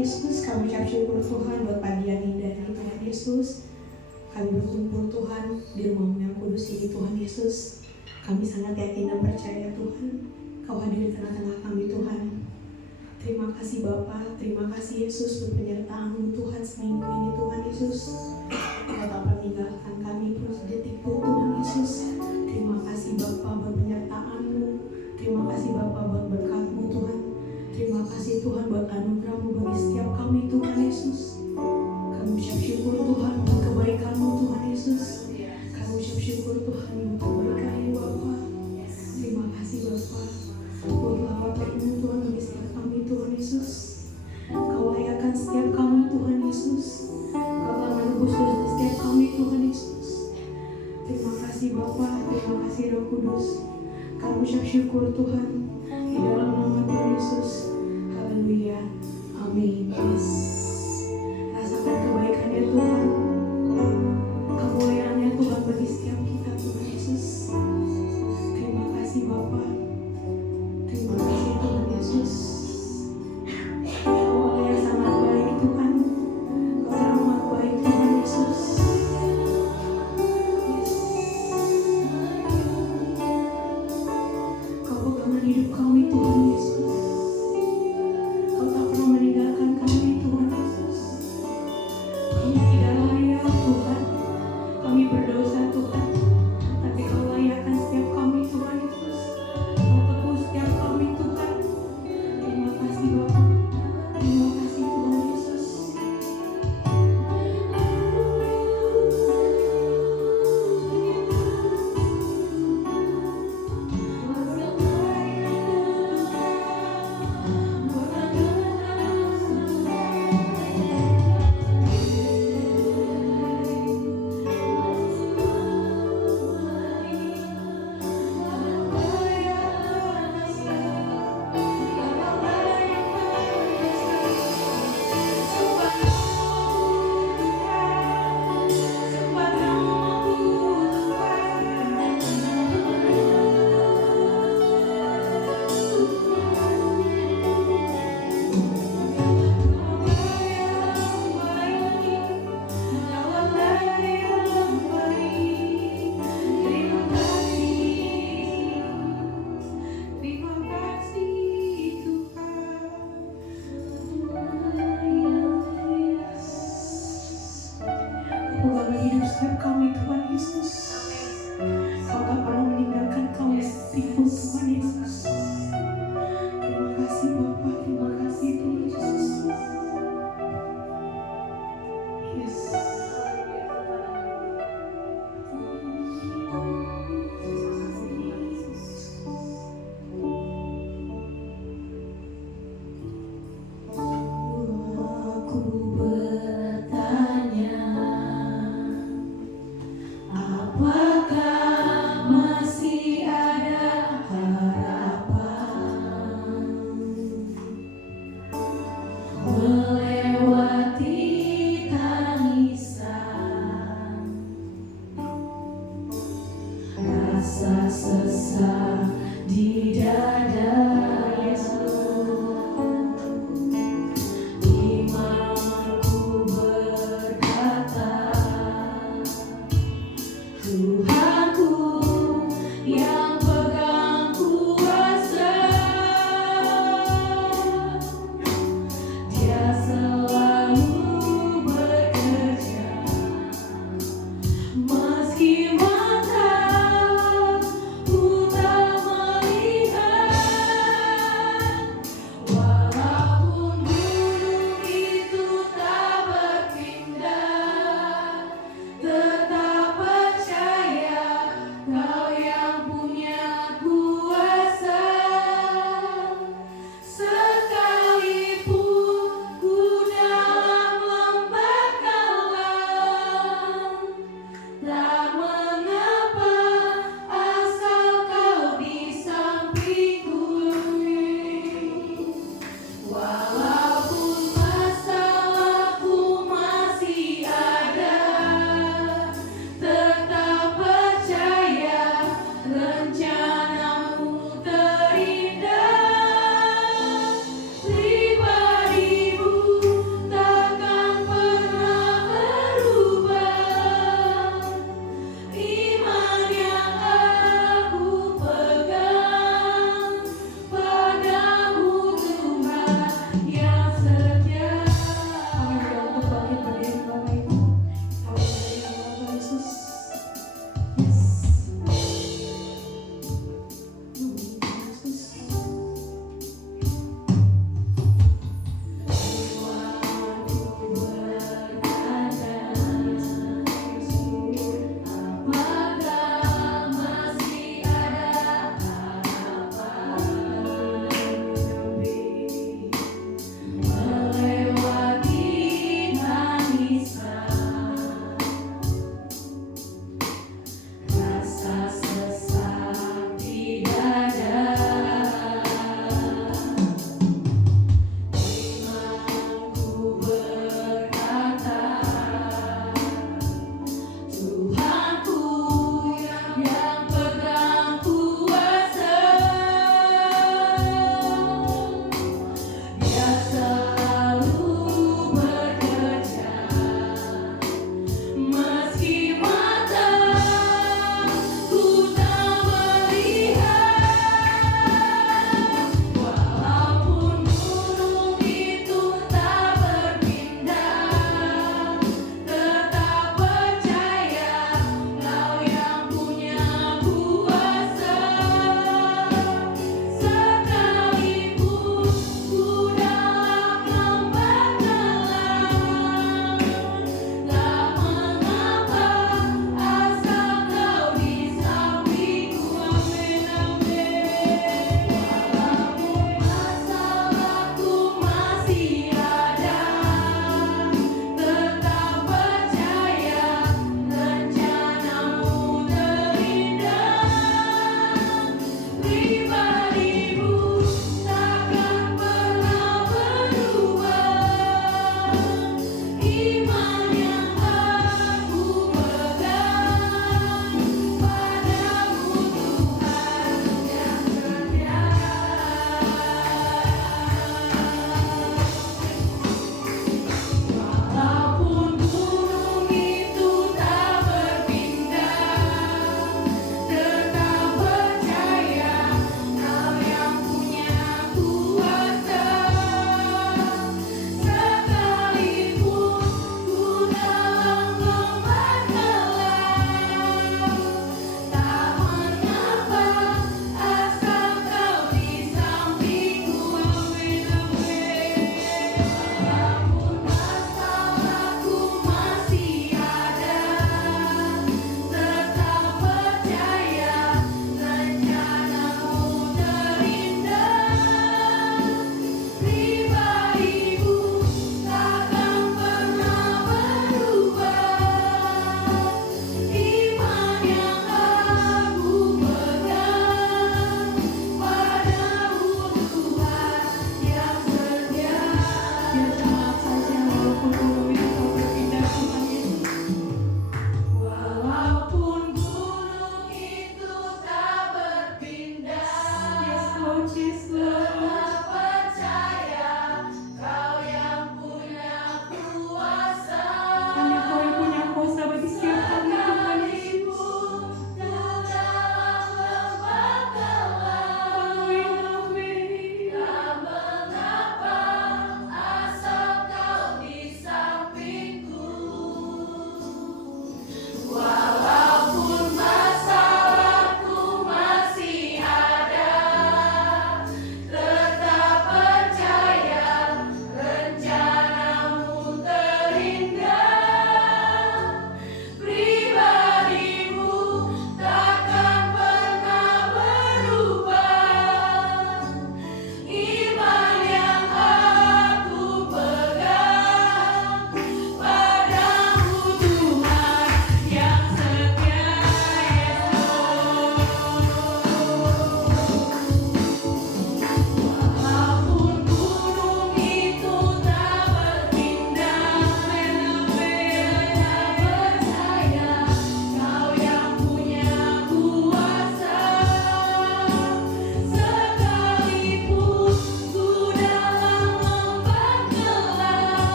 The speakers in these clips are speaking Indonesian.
Yesus, kami ucap syukur Tuhan buat pagi yang indah ini Tuhan Yesus. Kami berkumpul Tuhan di rumah-Mu yang kudus ini Tuhan Yesus. Kami sangat yakin dan percaya Tuhan, Kau hadir di tengah-tengah kami Tuhan. Terima kasih Bapa, terima kasih Yesus untuk penyertaan-Mu Tuhan seminggu ini Tuhan Yesus. Kau tak pernah meninggalkan kami pun sedetik pun Tuhan Yesus. Terima kasih Bapa buat penyertaan-Mu. Terima kasih Bapa buat berkat-Mu Tuhan. Terima kasih Tuhan buat anugerah-Mu bagi setiap kami Tuhan Yesus. Kami ucap syukur Tuhan buat kebaikan-Mu Tuhan Yesus. Kami ucap syukur Tuhan buat kebaikan-Mu Bapa. Terima kasih Bapa buat lawatan-Mu Tuhan bagi setiap kami Tuhan Yesus. Kau layakkan setiap kami Tuhan Yesus. Kau telah menebus dosa setiap kami Tuhan Yesus. Terima kasih Bapa, terima kasih Roh Kudus. Kami ucap syukur Tuhan di dalam nama Tuhan Yesus. Haleluya. Amin. Yes. Rasakan kebaikannya Tuhan, kemuliaannya Tuhan bagi setiap kita Tuhan Yesus. Terima kasih Bapa. Terima kasih Tuhan Yesus. Kau yang sangat baik Tuhan. Kau amat baik Tuhan Yesus. Kau pegangan hidup kami Tuhan Yesus. Kau tak pernah meninggalkan kami Tuhan Yesus. Kami tidak layak Tuhan. Kami berdosa Tuhan. Tapi Kau layakkan setiap kami Tuhan Yesus. Kau tebus setiap kami Tuhan. Terima kasih Bapa. Terima kasih Tuhan Yesus. Pegangan hidup setiap kami Tuhan Yesus. Kau tak pernah meninggalkan kami sedikitpun Tuhan Yesus. Terima kasih Bapa, terima kasih Tuhan Yesus. Yes. Aku bertanya, apakah masih ada harapan melewati tangisan, rasa sesak di dada di mana ku berkata, Tuhanku yang pegang kuasa, Dia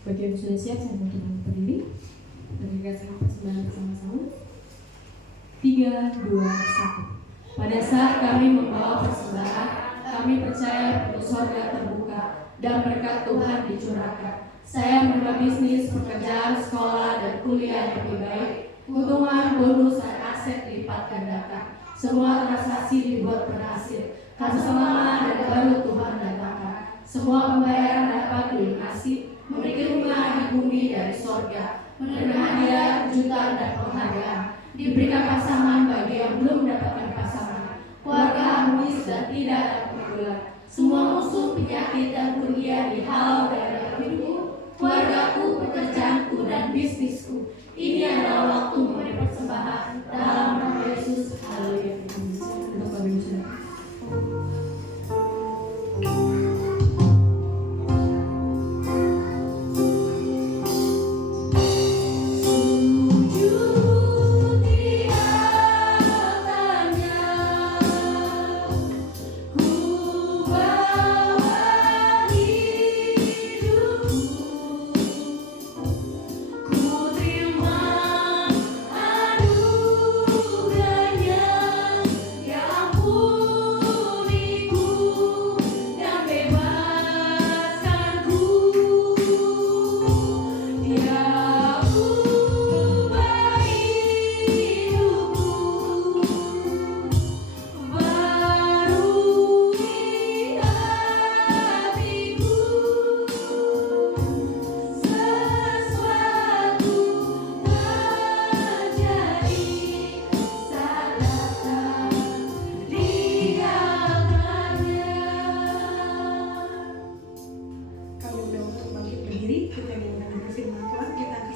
Bagi yang sudah siap, saya mau teman berdiri. Berikan persembahan bersama-sama. 3, 2, 1. Pada saat kami membawa persembahan, kami percaya pintu sorga terbuka dan berkat Tuhan dicurahkan. Saya menambah bisnis, pekerjaan, sekolah, dan kuliah yang lebih baik. Keuntungan, bonus, dan aset dilipat gandakan. Semua transaksi dibuat berhasil. Kasih selama dan baru Tuhan datangkan. Semua pembayaran dapat dilunasi. Memiliki rumah di bumi dari sorga, menerima hadiah, kejutan, dan penghargaan. Diberikan pasangan bagi yang belum mendapatkan pasangan. Keluarga harmonis dan tidak ada pergaulan. Semua musuh, penyakit, dan kerugian dihalau dari hidupku, keluargaku, pekerjaanku, dan bisnisku. Ini adalah waktu memberi persembahan dalam nama Yesus. Haleluya. Untuk kami sudah.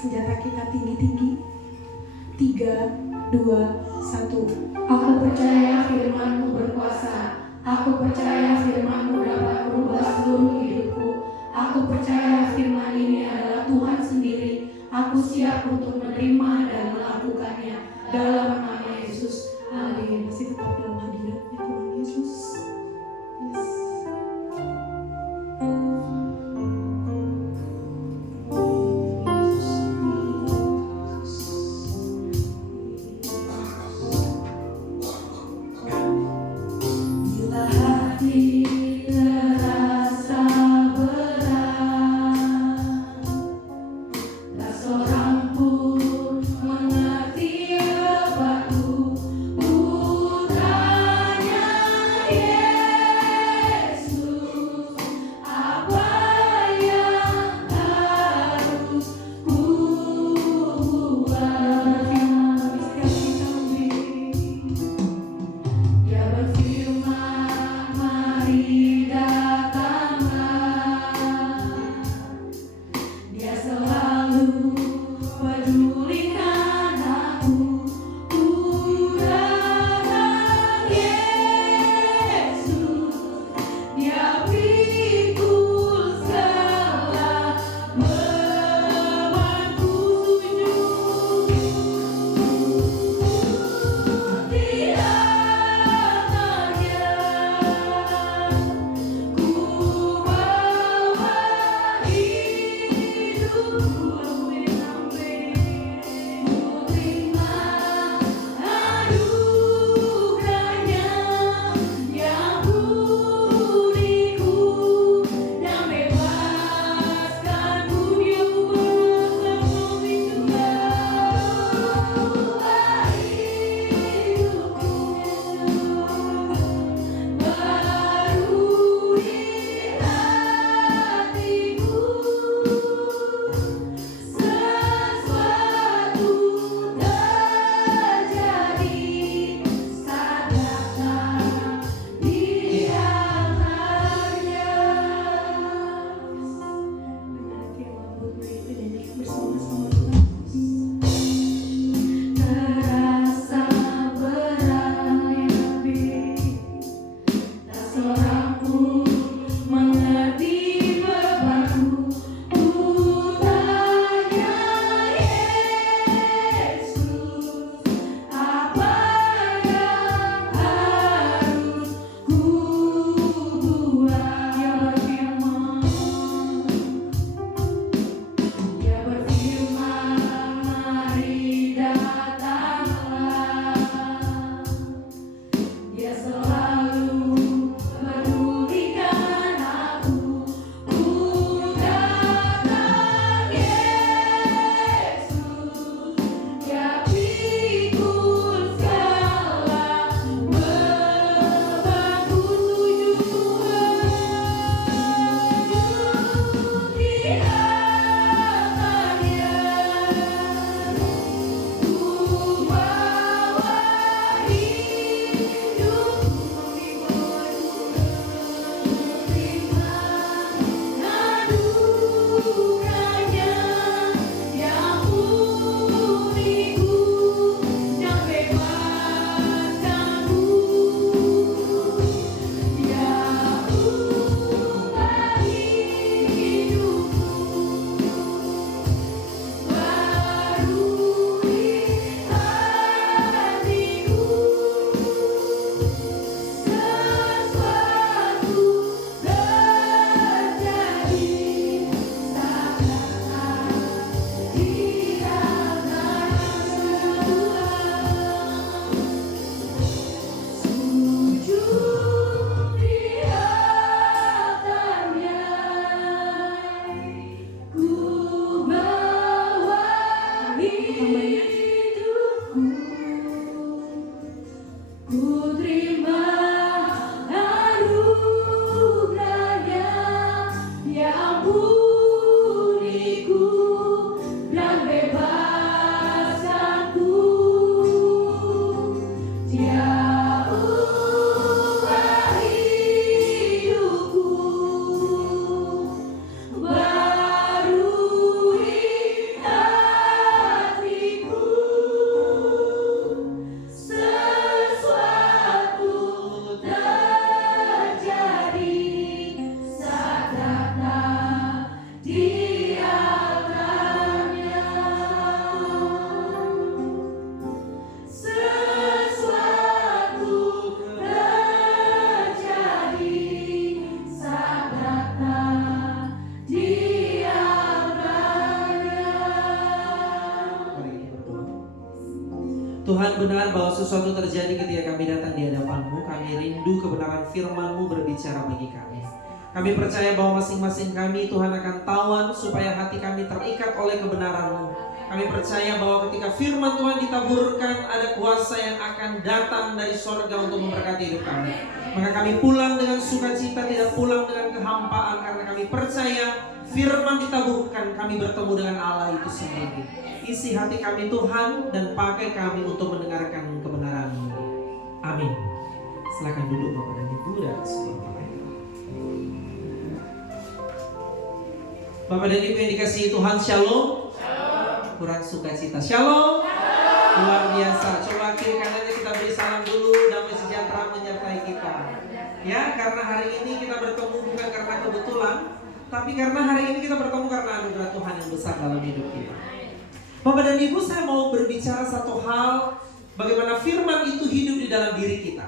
Senjata kita tinggi-tinggi. 3, 2, 1. Aku percaya firman-Mu berkuasa. Aku percaya firman-Mu dapat merubah seluruh hidupku. Aku percaya firman ini adalah Tuhan sendiri. Aku siap untuk menerima dan melakukannya dalam nama Yesus. Haleluya. Masih tetap dalam hadirat Tuhan Yesus. Yes. Seorang pun mengerti apa Ku terima anugerahnya yang ampuniku dan bebaskanku. Dia ubah hidupku, barui hatiku. Sesuatu terjadi saat datang di altarnya. Sesuatu terjadi saat datang di altarnya. Mari kita berdoa. Tuhan, benar bahwa sesuatu terjadi ketika kami datang di hadapan-Mu. Kami rindu kebenaran firman-Mu berbicara bagi kami. Kami percaya bahwa masing-masing kami, Tuhan, akan tawan supaya hati kami terikat oleh kebenaran-Mu. Kami percaya bahwa ketika firman Tuhan ditaburkan, ada kuasa yang akan datang dari sorga untuk memberkati hidup kami. Maka kami pulang dengan sukacita, tidak pulang dengan kehampaan, karena kami percaya firman ditaburkan, kami bertemu dengan Allah itu sendiri. Isi hati kami Tuhan dan pakai kami untuk mendengarkan kebenaran-Mu. Amin. Silakan duduk Bapak dan Ibu dan semua. Bapak dan Ibu yang dikasihi Tuhan, shalom. Kurang sukacita, shalom. Luar biasa. Coba kiri kanannya kita beri salam dulu. Damai sejahtera menyertai kita. Ya, karena hari ini kita bertemu bukan karena kebetulan, tapi karena hari ini kita bertemu karena anugerah Tuhan yang besar dalam hidup kita. Bapak dan Ibu, saya mau berbicara satu hal, bagaimana firman itu hidup di dalam diri kita,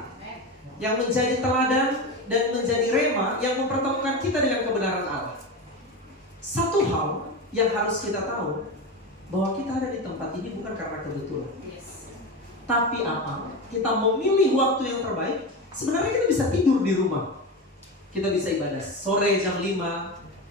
yang menjadi teladan dan menjadi rema yang mempertemukan kita dengan kebenaran Allah. Satu hal yang harus kita tahu, bahwa kita ada di tempat ini bukan karena kebetulan. Tapi apa? Kita memilih waktu yang terbaik. Sebenarnya kita bisa tidur di rumah, kita bisa ibadah sore jam 5,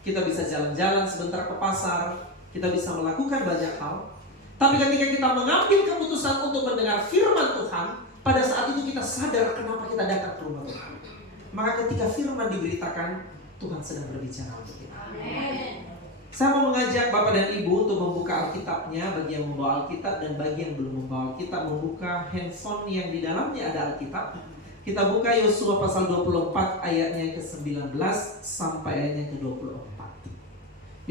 kita bisa jalan-jalan sebentar ke pasar, kita bisa melakukan banyak hal. Tapi ketika kita mengambil keputusan untuk mendengar firman Tuhan, pada saat itu kita sadar kenapa kita datang ke rumah Tuhan. Maka ketika firman diberitakan, Tuhan sedang berbicara untuk kita. Amen. Saya mau mengajak Bapak dan Ibu untuk membuka Alkitabnya, bagi yang membawa Alkitab dan bagi yang belum membawa Alkitab, membuka handphone yang di dalamnya ada Alkitab. Kita buka Yosua pasal 24 ayatnya ke-19 sampai ayatnya ke-24.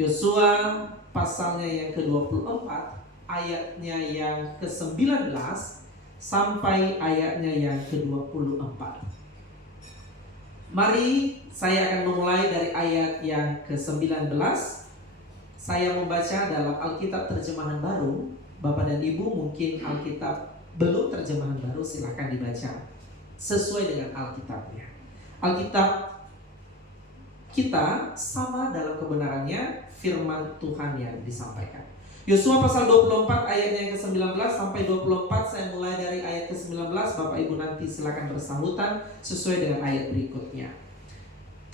Yosua pasalnya yang ke-24 ayatnya yang ke-19 sampai ayatnya yang ke-24. Mari saya akan memulai dari ayat yang ke-19. Saya membaca dalam Alkitab terjemahan baru. Bapak dan Ibu mungkin Alkitab belum terjemahan baru, silahkan dibaca sesuai dengan Alkitabnya. Alkitab kita sama dalam kebenarannya, firman Tuhan yang disampaikan. Yosua pasal 24 ayatnya yang ke-19 sampai 24. Saya mulai dari ayat ke-19. Bapak Ibu nanti silakan bersahutan sesuai dengan ayat berikutnya.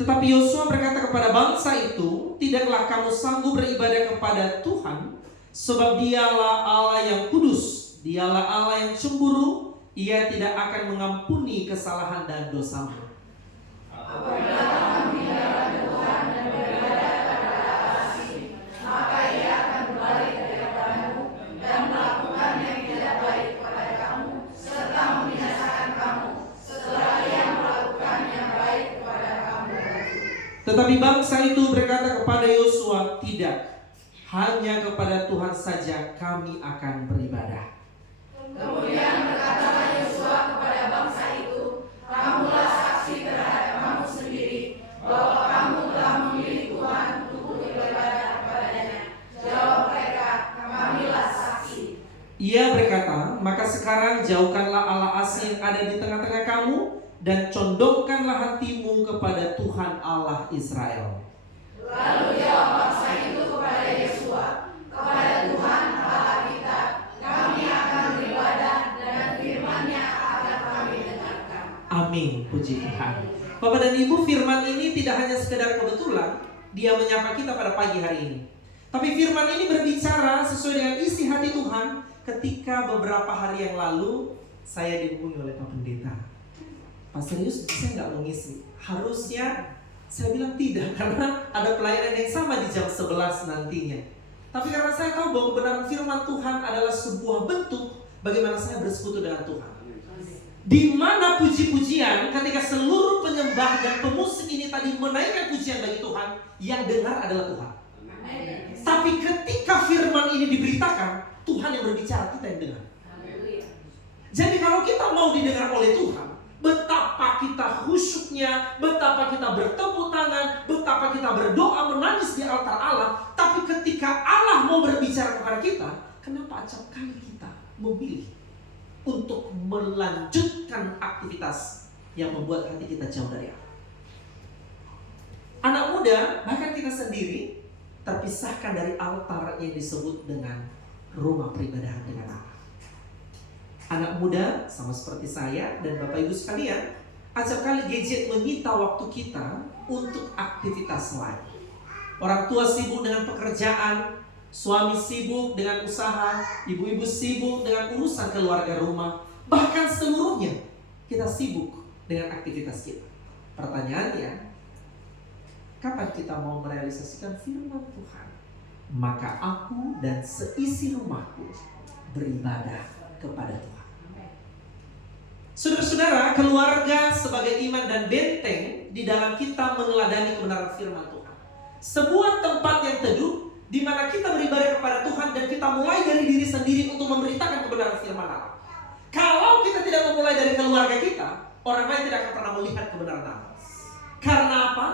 Tetapi Yosua berkata kepada bangsa itu, tidaklah kamu sanggup beribadah kepada Tuhan, sebab dialah Allah yang kudus, dialah Allah yang cemburu, ia tidak akan mengampuni kesalahan dan dosamu. Apabila kamu meninggalkan Tuhan dan beribadah kepada Allah asing, maka ia akan berbalik daripadamu dan melakukan yang tidak baik kepada kamu, serta membinasakan kamu setelah ia melakukan yang baik kepada kamu. Tetapi bangsa itu berkata kepada Yosua, tidak, hanya kepada Tuhan saja kami akan beribadah. Kemudian berkatalah Yosua kepada bangsa itu, kamulah saksi terhadap kamu sendiri bahwa kamu telah memilih Tuhan untuk beribadah kepadanya. Jawab mereka, kamilah saksi. Ia berkata, maka sekarang jauhkanlah Allah asing yang ada di tengah-tengah kamu dan condongkanlah hatimu kepada Tuhan Allah Israel. Lalu jawab bangsa itu kepada Yosua, kepada Tuhan Allah kita, kami akan beribadah dan firman-Nya akan kami dengarkan. Amin, puji Tuhan. Bapak dan Ibu, firman ini tidak hanya sekedar kebetulan dia menyapa kita pada pagi hari ini, tapi firman ini berbicara sesuai dengan isi hati Tuhan ketika beberapa hari yang lalu saya dihubungi oleh Pak Pendeta, Pak Serius saya nggak mau ngisi. Harusnya saya bilang tidak, karena ada pelayanan yang sama di jam 11 nantinya. Tapi karena saya tahu bahwa kebenaran firman Tuhan adalah sebuah bentuk bagaimana saya bersekutu dengan Tuhan. Di mana puji-pujian ketika seluruh penyembah dan pemusik ini tadi menaikkan pujian bagi Tuhan, yang dengar adalah Tuhan. Tapi ketika firman ini diberitakan, Tuhan yang berbicara, kita yang dengar. Jadi kalau kita mau didengar oleh Tuhan, betapa kita khusyuknya, betapa kita bertepuk tangan, betapa kita berdoa menangis di altar Allah. Tapi ketika Allah mau berbicara kepada kita, kenapa acap kali kita memilih untuk melanjutkan aktivitas yang membuat hati kita jauh dari Allah? Anak muda, bahkan kita sendiri, terpisahkan dari altar yang disebut dengan rumah peribadahan dengan Allah. Anak muda sama seperti saya dan Bapak Ibu sekalian, acap kali gadget menyita waktu kita untuk aktivitas lain. Orang tua sibuk dengan pekerjaan, suami sibuk dengan usaha, ibu-ibu sibuk dengan urusan keluarga rumah, bahkan seluruhnya kita sibuk dengan aktivitas kita. Pertanyaannya, kapan kita mau merealisasikan firman Tuhan? Maka aku dan seisi rumahku beribadah kepada Tuhan. Saudara-saudara, keluarga sebagai iman dan benteng di dalam kita meneladani kebenaran firman Tuhan. Sebuah tempat yang teduh di mana kita beribadah kepada Tuhan dan kita mulai dari diri sendiri untuk memberitakan kebenaran firman Allah. Kalau kita tidak memulai dari keluarga kita, orang lain tidak akan pernah melihat kebenaran Allah. Karena apa?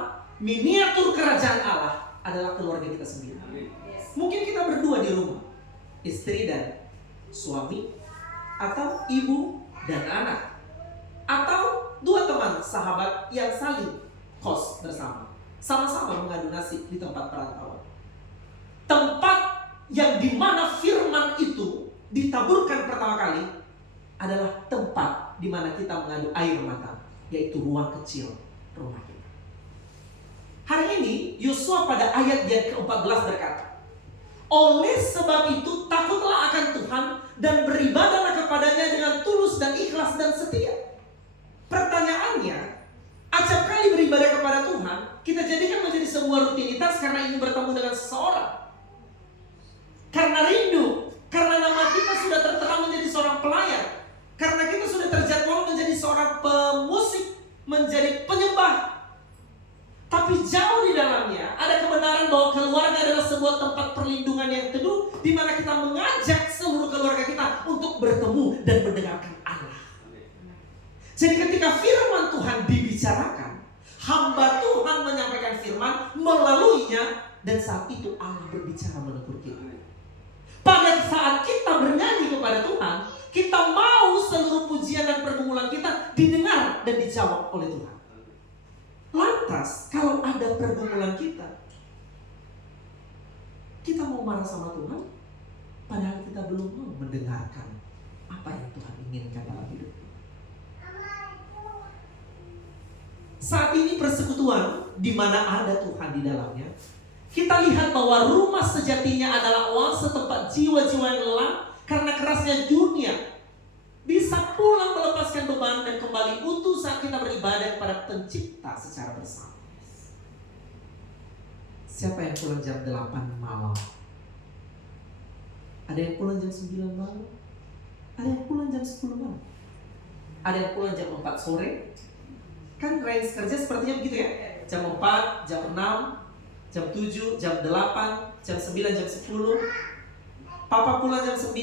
Miniatur kerajaan Allah adalah keluarga kita sendiri. Mungkin kita berdua di rumah, istri dan suami, atau ibu dan anak, atau dua teman sahabat yang saling kos bersama, sama-sama mengadu nasib di tempat perantauan. Tempat yang dimana firman itu ditaburkan pertama kali adalah tempat dimana kita mengadu air mata, yaitu ruang kecil rumah kita. Hari ini Yosua pada ayat yang ke-14 berkata, oleh sebab itu takutlah akan Tuhan dan beribadahlah kepadanya dengan tulus dan ikhlas dan setia. Pertanyaannya, acap kali beribadah kepada Tuhan kita jadikan menjadi sebuah rutinitas karena ingin bertemu dengan seseorang, karena rindu, karena nama kita sudah tertera menjadi seorang pelayan, karena kita sudah terjadwal menjadi seorang pemusik, menjadi penyembah. Tapi jauh di dalamnya ada kebenaran bahwa keluarga adalah sebuah tempat perlindungan yang teduh, di mana kita mengajak seluruh keluarga kita untuk bertemu dan mendengarkan Allah. Jadi ketika firman Tuhan dibicarakan, hamba Tuhan menyampaikan firman melaluinya, dan saat itu Allah berbicara menegur kita. Pada saat kita bernyanyi kepada Tuhan, kita mau seluruh pujian dan pergumulan kita didengar dan dijawab oleh Tuhan. Lantas kalau ada pergumulan kita mau marah sama Tuhan, padahal kita belum mau mendengarkan apa yang Tuhan inginkan dalam hidup. Saat ini persekutuan di mana ada Tuhan di dalamnya, kita lihat bahwa rumah sejatinya adalah oase tempat jiwa-jiwa yang lelah karena kerasnya dunia bisa pulang melepaskan beban dan kembali utuh saat kita beribadah kepada Pencipta secara bersama. Siapa yang pulang jam 8 malam? Ada yang pulang jam 9 malam? Ada yang pulang jam 10 malam? Ada yang pulang jam 4 sore? Kan range kerja sepertinya begitu ya? Jam 4, jam 6, jam 7, jam 8, jam 9, jam 10. Papa pulang jam 9,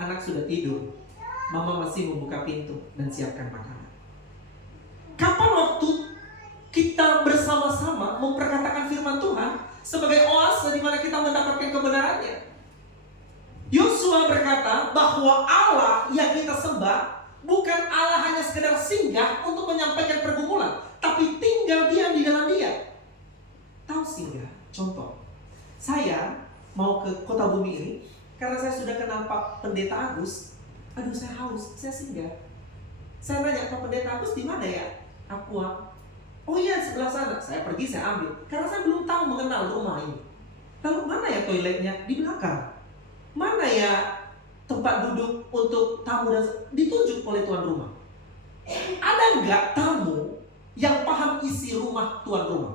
anak sudah tidur. Mama masih membuka pintu dan siapkan makanan. Kapan waktu kita bersama-sama memperkatakan firman Tuhan sebagai oase di mana kita mendapatkan kebenarannya? Yosua berkata bahwa Allah yang kita sembah bukan Allah hanya sekedar singgah untuk menyampaikan pergumulan, tapi tinggal diam di dalam Dia. Tahu singgah? Contoh, saya mau ke Kota Bumi ini karena saya sudah kenal Pak Pendeta Agus. Aduh, saya haus, saya singgah. Saya nanya, Pak Pendeta Agus di mana ya? Aqua. Oh iya, sebelah sana. Saya pergi, saya ambil. Karena saya belum tahu mengenal rumah ini. Lalu mana ya toiletnya? Di belakang. Mana ya tempat duduk untuk tamu dan ditunjuk oleh tuan rumah. Ada nggak tamu yang paham isi rumah tuan rumah?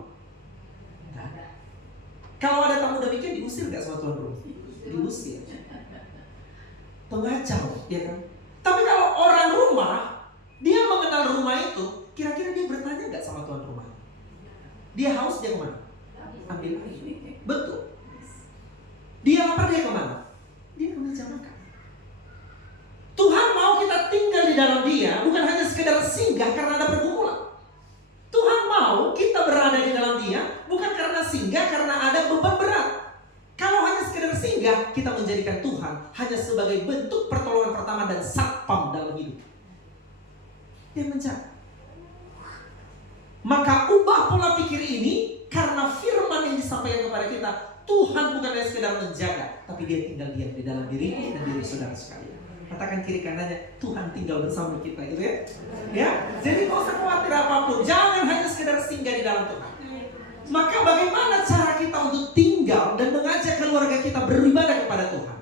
Nggak ada. Kalau ada tamu demikian diusir nggak sama tuan rumah? Diusir. Pengacau, ya kan? Tapi kalau orang rumah, dia mengenal rumah itu, kira-kira dia bertanya nggak sama tuan rumah? Dia haus, dia kemana? Ambil air. Betul. Dia lapar, dia kemana? Dia ke meja makan. Tuhan mau kita tinggal di dalam Dia, bukan hanya sekedar singgah karena ada pergumulan. Tuhan mau kita berada di dalam Dia, bukan karena singgah karena ada beban berat. Kalau hanya sekedar singgah, kita menjadikan Tuhan hanya sebagai bentuk pertolongan pertama dan satpam dalam hidup. Dia menjaga. Maka ubah pola pikir ini karena firman yang disampaikan kepada kita. Tuhan bukan hanya sekedar menjaga, tapi Dia tinggal diam di dalam dirimu dan diri saudara sekalian. Katakan kiri kanannya, Tuhan tinggal bersama kita, gitu ya. Ya, jadi nggak usah khawatir apapun. Jangan hanya sekedar singgah di dalam Tuhan. Maka bagaimana cara kita untuk tinggal dan mengajak keluarga kita beribadah kepada Tuhan?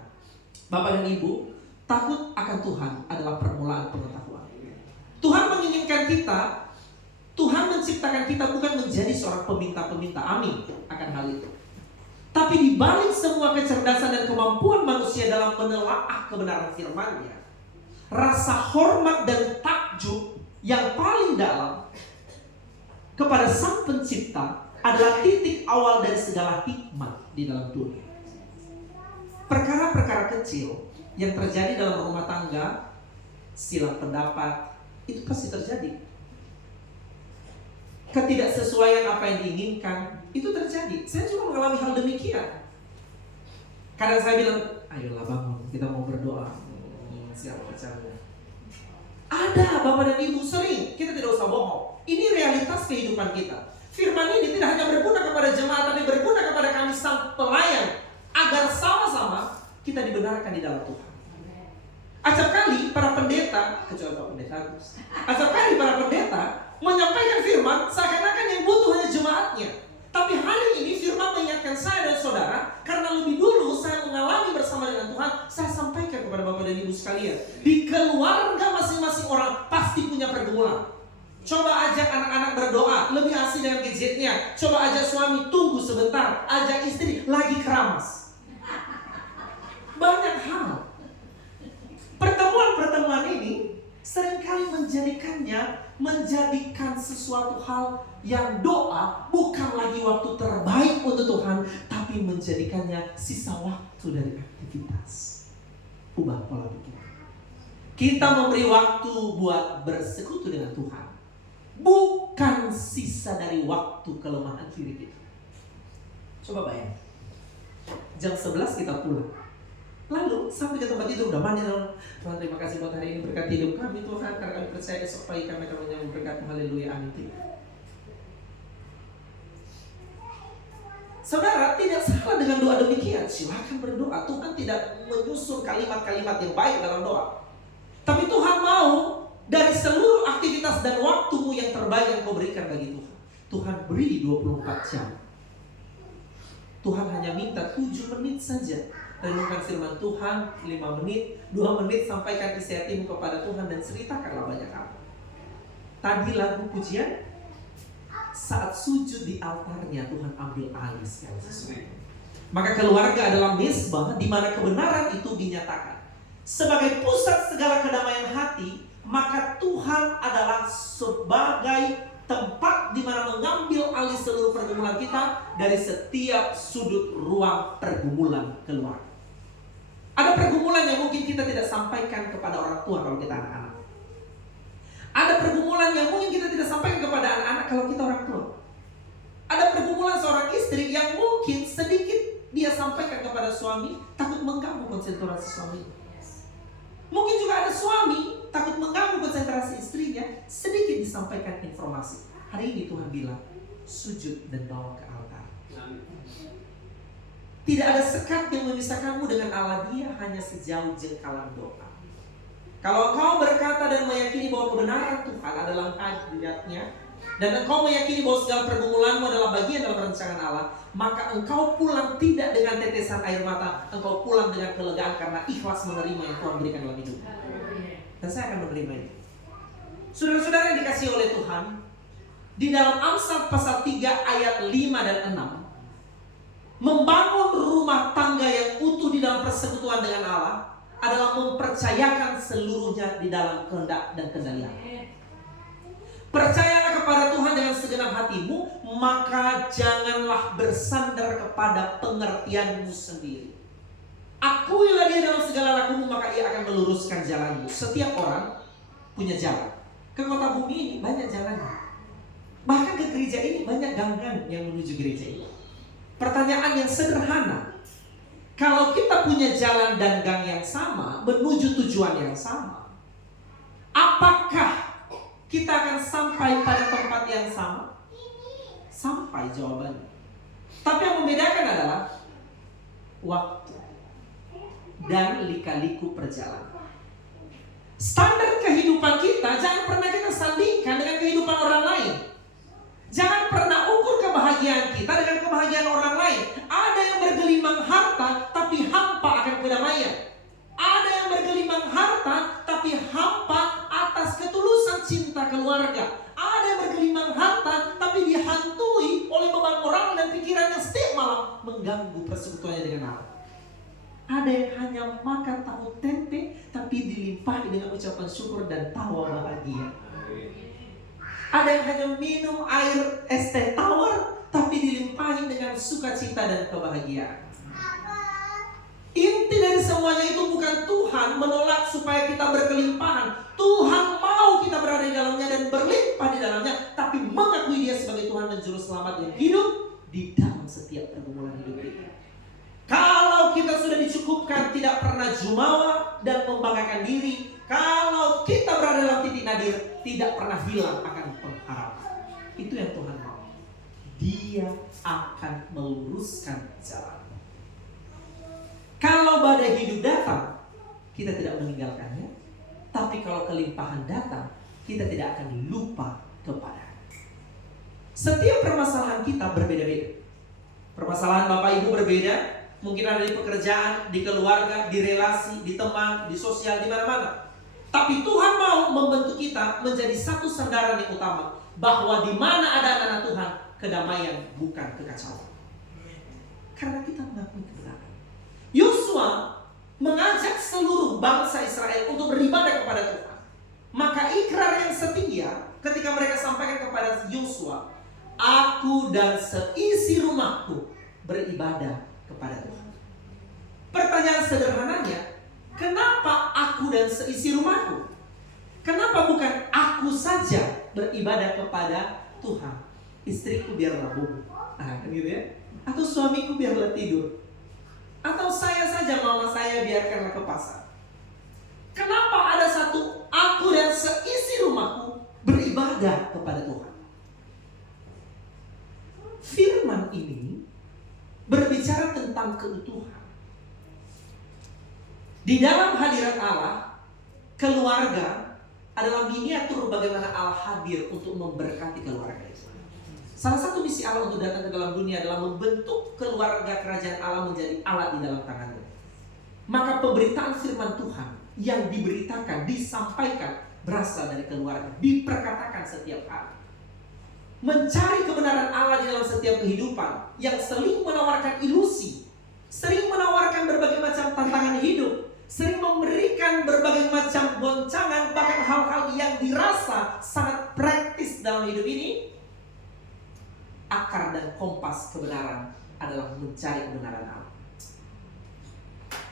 Bapak dan Ibu, takut akan Tuhan adalah permulaan pengetahuan. Tuhan menginginkan kita, Tuhan menciptakan kita bukan menjadi seorang peminta-peminta, amin, akan hal itu. Tapi di balik semua kecerdasan dan kemampuan manusia dalam menelaah kebenaran firman-Nya, rasa hormat dan takjub yang paling dalam kepada Sang Pencipta adalah titik awal dari segala hikmat di dalam dunia. Perkara-perkara kecil yang terjadi dalam rumah tangga, silang pendapat, itu pasti terjadi. Ketidaksesuaian apa yang diinginkan, itu terjadi. Saya juga mengalami hal demikian. Kadang saya bilang, ayolah bangun, kita mau berdoa. Siapa caranya? Ada Bapak dan Ibu, sering. Kita tidak usah bohong. Ini realitas kehidupan kita. Firman ini tidak hanya berguna kepada jemaat, tapi berguna kepada kami sang pelayan, agar sama-sama kita dibenarkan di dalam Tuhan. Acap kali para pendeta, kecuali Pak Pendeta Agus, acap kali para pendeta menyampaikan firman seakan-akan yang butuh hanya jemaatnya. Tapi hari ini firman mengingatkan saya dan saudara, karena lebih dulu saya mengalami bersama dengan Tuhan, saya sampaikan kepada Bapak dan Ibu sekalian, di keluarga masing-masing orang pasti punya pergumulan. Coba ajak anak-anak berdoa, lebih asik dengan gadgetnya. Coba ajak suami, tunggu sebentar. Ajak istri, lagi keramas. Banyak hal. Pertemuan-pertemuan ini seringkali menjadikan sesuatu hal yang doa bukan lagi waktu terbaik untuk Tuhan, tapi menjadikannya sisa waktu dari aktivitas. Ubah pola pikir. Kita memberi waktu buat bersekutu dengan Tuhan, bukan sisa dari waktu kelemahan diri kita. Coba bayangin, jam 11 kita pulang, lalu sampai ke tempat itu udah mandi. Tuhan, terima kasih buat hari ini, berkati hidup kami Tuhan, karena kami percaya esok pagi kami akan menyambut berkat. Haleluya, amin. Saudara, tidak salah dengan doa demikian. Silakan berdoa. Tuhan tidak menyusun kalimat-kalimat yang baik dalam doa, tapi Tuhan mau dari seluruh aktivitas dan waktumu yang terbaik yang kau berikan bagi Tuhan. Tuhan beri 24 jam. Tuhan hanya minta 7 menit saja. Renungkan firman Tuhan 5 menit, 2 menit sampaikan isi hatimu kepada Tuhan dan ceritakanlah banyak hal. Tadi lagu pujian, saat sujud di altarnya Tuhan ambil alih segala sesuatu. Maka keluarga adalah mezbah di mana kebenaran itu dinyatakan sebagai pusat segala kedamaian hati. Maka Tuhan adalah sebagai tempat di mana mengambil alih seluruh pergumulan kita dari setiap sudut ruang pergumulan keluarga. Ada pergumulan yang mungkin kita tidak sampaikan kepada orang tua kalau kita anak-anak. Ada pergumulan yang mungkin kita tidak sampaikan kepada anak-anak kalau kita orang tua. Ada pergumulan seorang istri yang mungkin sedikit dia sampaikan kepada suami, takut mengganggu konsentrasi suami. Mungkin juga ada suami takut mengganggu konsentrasi istrinya, sedikit disampaikan informasi. Hari ini Tuhan bilang, sujud dan bawa ke altar. Tidak ada sekat yang memisahkanmu dengan Allah, Dia hanya sejauh jengkalan doa. Kalau kau berkata dan meyakini bahwa kebenaran Tuhan adalah hadiratnya, dan engkau meyakini bahwa segala pergumulanmu adalah bagian dalam rancangan Allah, maka engkau pulang tidak dengan tetesan air mata, engkau pulang dengan kelegaan karena ikhlas menerima yang Tuhan berikan dalam hidup. Dan saya akan menerima itu. Saudara-saudara yang dikasihi oleh Tuhan, di dalam Amsal pasal 3 ayat 5 dan 6, membangun rumah tangga yang utuh di dalam persekutuan dengan Allah adalah mempercayakan seluruhnya di dalam kehendak dan kendali Allah. Percayalah kepada Tuhan dengan segenap hatimu, maka janganlah bersandar kepada pengertianmu sendiri. Akuilah Dia dalam segala lakumu, maka Ia akan meluruskan jalanmu. Setiap orang punya jalan. Ke kota bumi ini banyak jalannya. Bahkan ke gereja ini banyak gang-gang yang menuju gereja ini. Pertanyaan yang sederhana, kalau kita punya jalan dan gang yang sama, menuju tujuan yang sama, apakah kita akan sampai pada tempat yang sama? Sampai jawabannya. Tapi yang membedakan adalah waktu dan lika-liku perjalanan. Standar kehidupan kita jangan pernah kita sandingkan dengan kehidupan orang lain. Jangan pernah ukur kebahagiaan kita dengan kebahagiaan orang lain. Ada yang bergelimang harta tapi hampa akan kedamaian. Ada yang bergelimang harta tapi hampa atas ketulusan cinta keluarga. Ada yang bergelimang harta tapi dihantui oleh beban moral dan pikiran yang setiap malam mengganggu persekutuannya dengan Allah. Ada yang hanya makan tahu tempe tapi dilimpahi dengan ucapan syukur dan tawa bahagia. Ada yang hanya minum air es teh tawar tapi dilimpahi dengan sukacita dan kebahagiaan. Inti dari semuanya itu bukan Tuhan menolak supaya kita berkelimpahan. Tuhan mau kita berada di dalamnya dan berlimpah di dalamnya, tapi mengakui Dia sebagai Tuhan dan Juru Selamat yang hidup di dalam setiap pergumulan hidup kita. Kalau kita sudah dicukupkan, tidak pernah jumawa dan membanggakan diri. Kalau kita berada dalam titik nadir, tidak pernah hilang akan pengharapan. Itu yang Tuhan mau. Dia akan meluruskan jalan. Kalau badai hidup datang, kita tidak meninggalkannya. Tapi kalau kelimpahan datang, kita tidak akan lupa kepadanya. Setiap permasalahan kita berbeda-beda. Permasalahan Bapak Ibu berbeda. Mungkin ada di pekerjaan, di keluarga, di relasi, di teman, di sosial, di mana-mana. Tapi Tuhan mau membentuk kita menjadi satu sandaran yang utama, bahwa di mana ada anak Tuhan, kedamaian bukan kekacauan. Karena kita mengakui kebenaran. Yosua mengajak seluruh bangsa Israel untuk beribadah kepada Tuhan. Maka ikrar yang setia ketika mereka sampaikan kepada Yosua, aku dan seisi rumahku beribadah kepada Tuhan. Pertanyaan sederhananya, kenapa aku dan seisi rumahku? Kenapa bukan aku saja beribadah kepada Tuhan? Istriku biarlah bobo, kan gitu ya? Atau suamiku biarlah tidur, atau saya saja, mama saya biarkanlah ke pasar. Kenapa ada satu aku dan seisi rumahku beribadah kepada Tuhan? Firman ini berbicara tentang keutuhan. Di dalam hadirat Allah, keluarga adalah miniatur bagaimana Allah hadir untuk memberkati keluarga itu. Salah satu misi Allah untuk datang ke dalam dunia adalah membentuk keluarga kerajaan Allah menjadi alat di dalam tangannya. Maka pemberitaan firman Tuhan yang diberitakan, disampaikan berasal dari keluarga, diperkatakan setiap hari. Mencari kebenaran Allah di dalam setiap kehidupan yang sering menawarkan ilusi, sering menawarkan berbagai macam tantangan hidup, sering memberikan berbagai macam goncangan, bahkan hal-hal yang dirasa sangat praktis dalam hidup ini. Akar dan kompas kebenaran adalah mencari kebenaran Allah.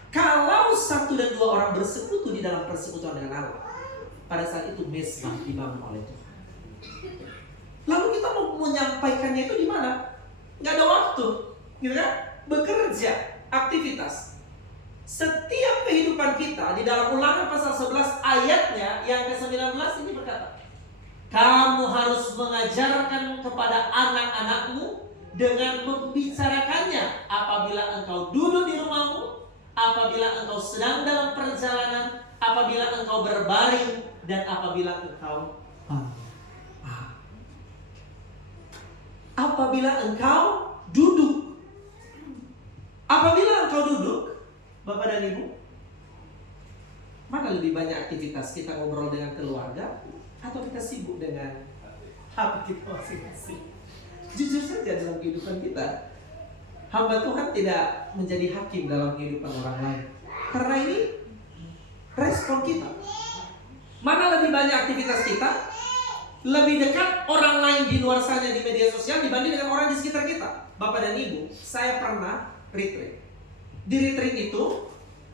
Kalau satu dan dua orang bersekutu di dalam persekutuan dengan Allah, pada saat itu mesbah dibangun oleh Tuhan. Lalu kita mau menyampaikannya itu di mana? Nggak ada waktu, gitu kan? Bekerja, aktivitas. Setiap kehidupan kita di dalam Ulangan pasal 11 ayatnya yang ke-19 ini berkata, kamu harus mengajarkan kepada anak-anakmu dengan membicarakannya apabila engkau duduk di rumahmu, apabila engkau sedang dalam perjalanan, apabila engkau berbaring, dan apabila engkau apabila engkau duduk. Apabila engkau duduk, Bapak dan Ibu, mana lebih banyak aktivitas? Kita ngobrol dengan keluarga atau kita sibuk dengan HP kita masing-masing? Jujur saja dalam kehidupan kita, hamba Tuhan tidak menjadi hakim dalam kehidupan orang lain. Karena ini respon kita. Mana lebih banyak aktivitas kita? Lebih dekat orang lain di luar sana di media sosial dibanding dengan orang di sekitar kita. Bapak dan Ibu, saya pernah retreat. Di retreat itu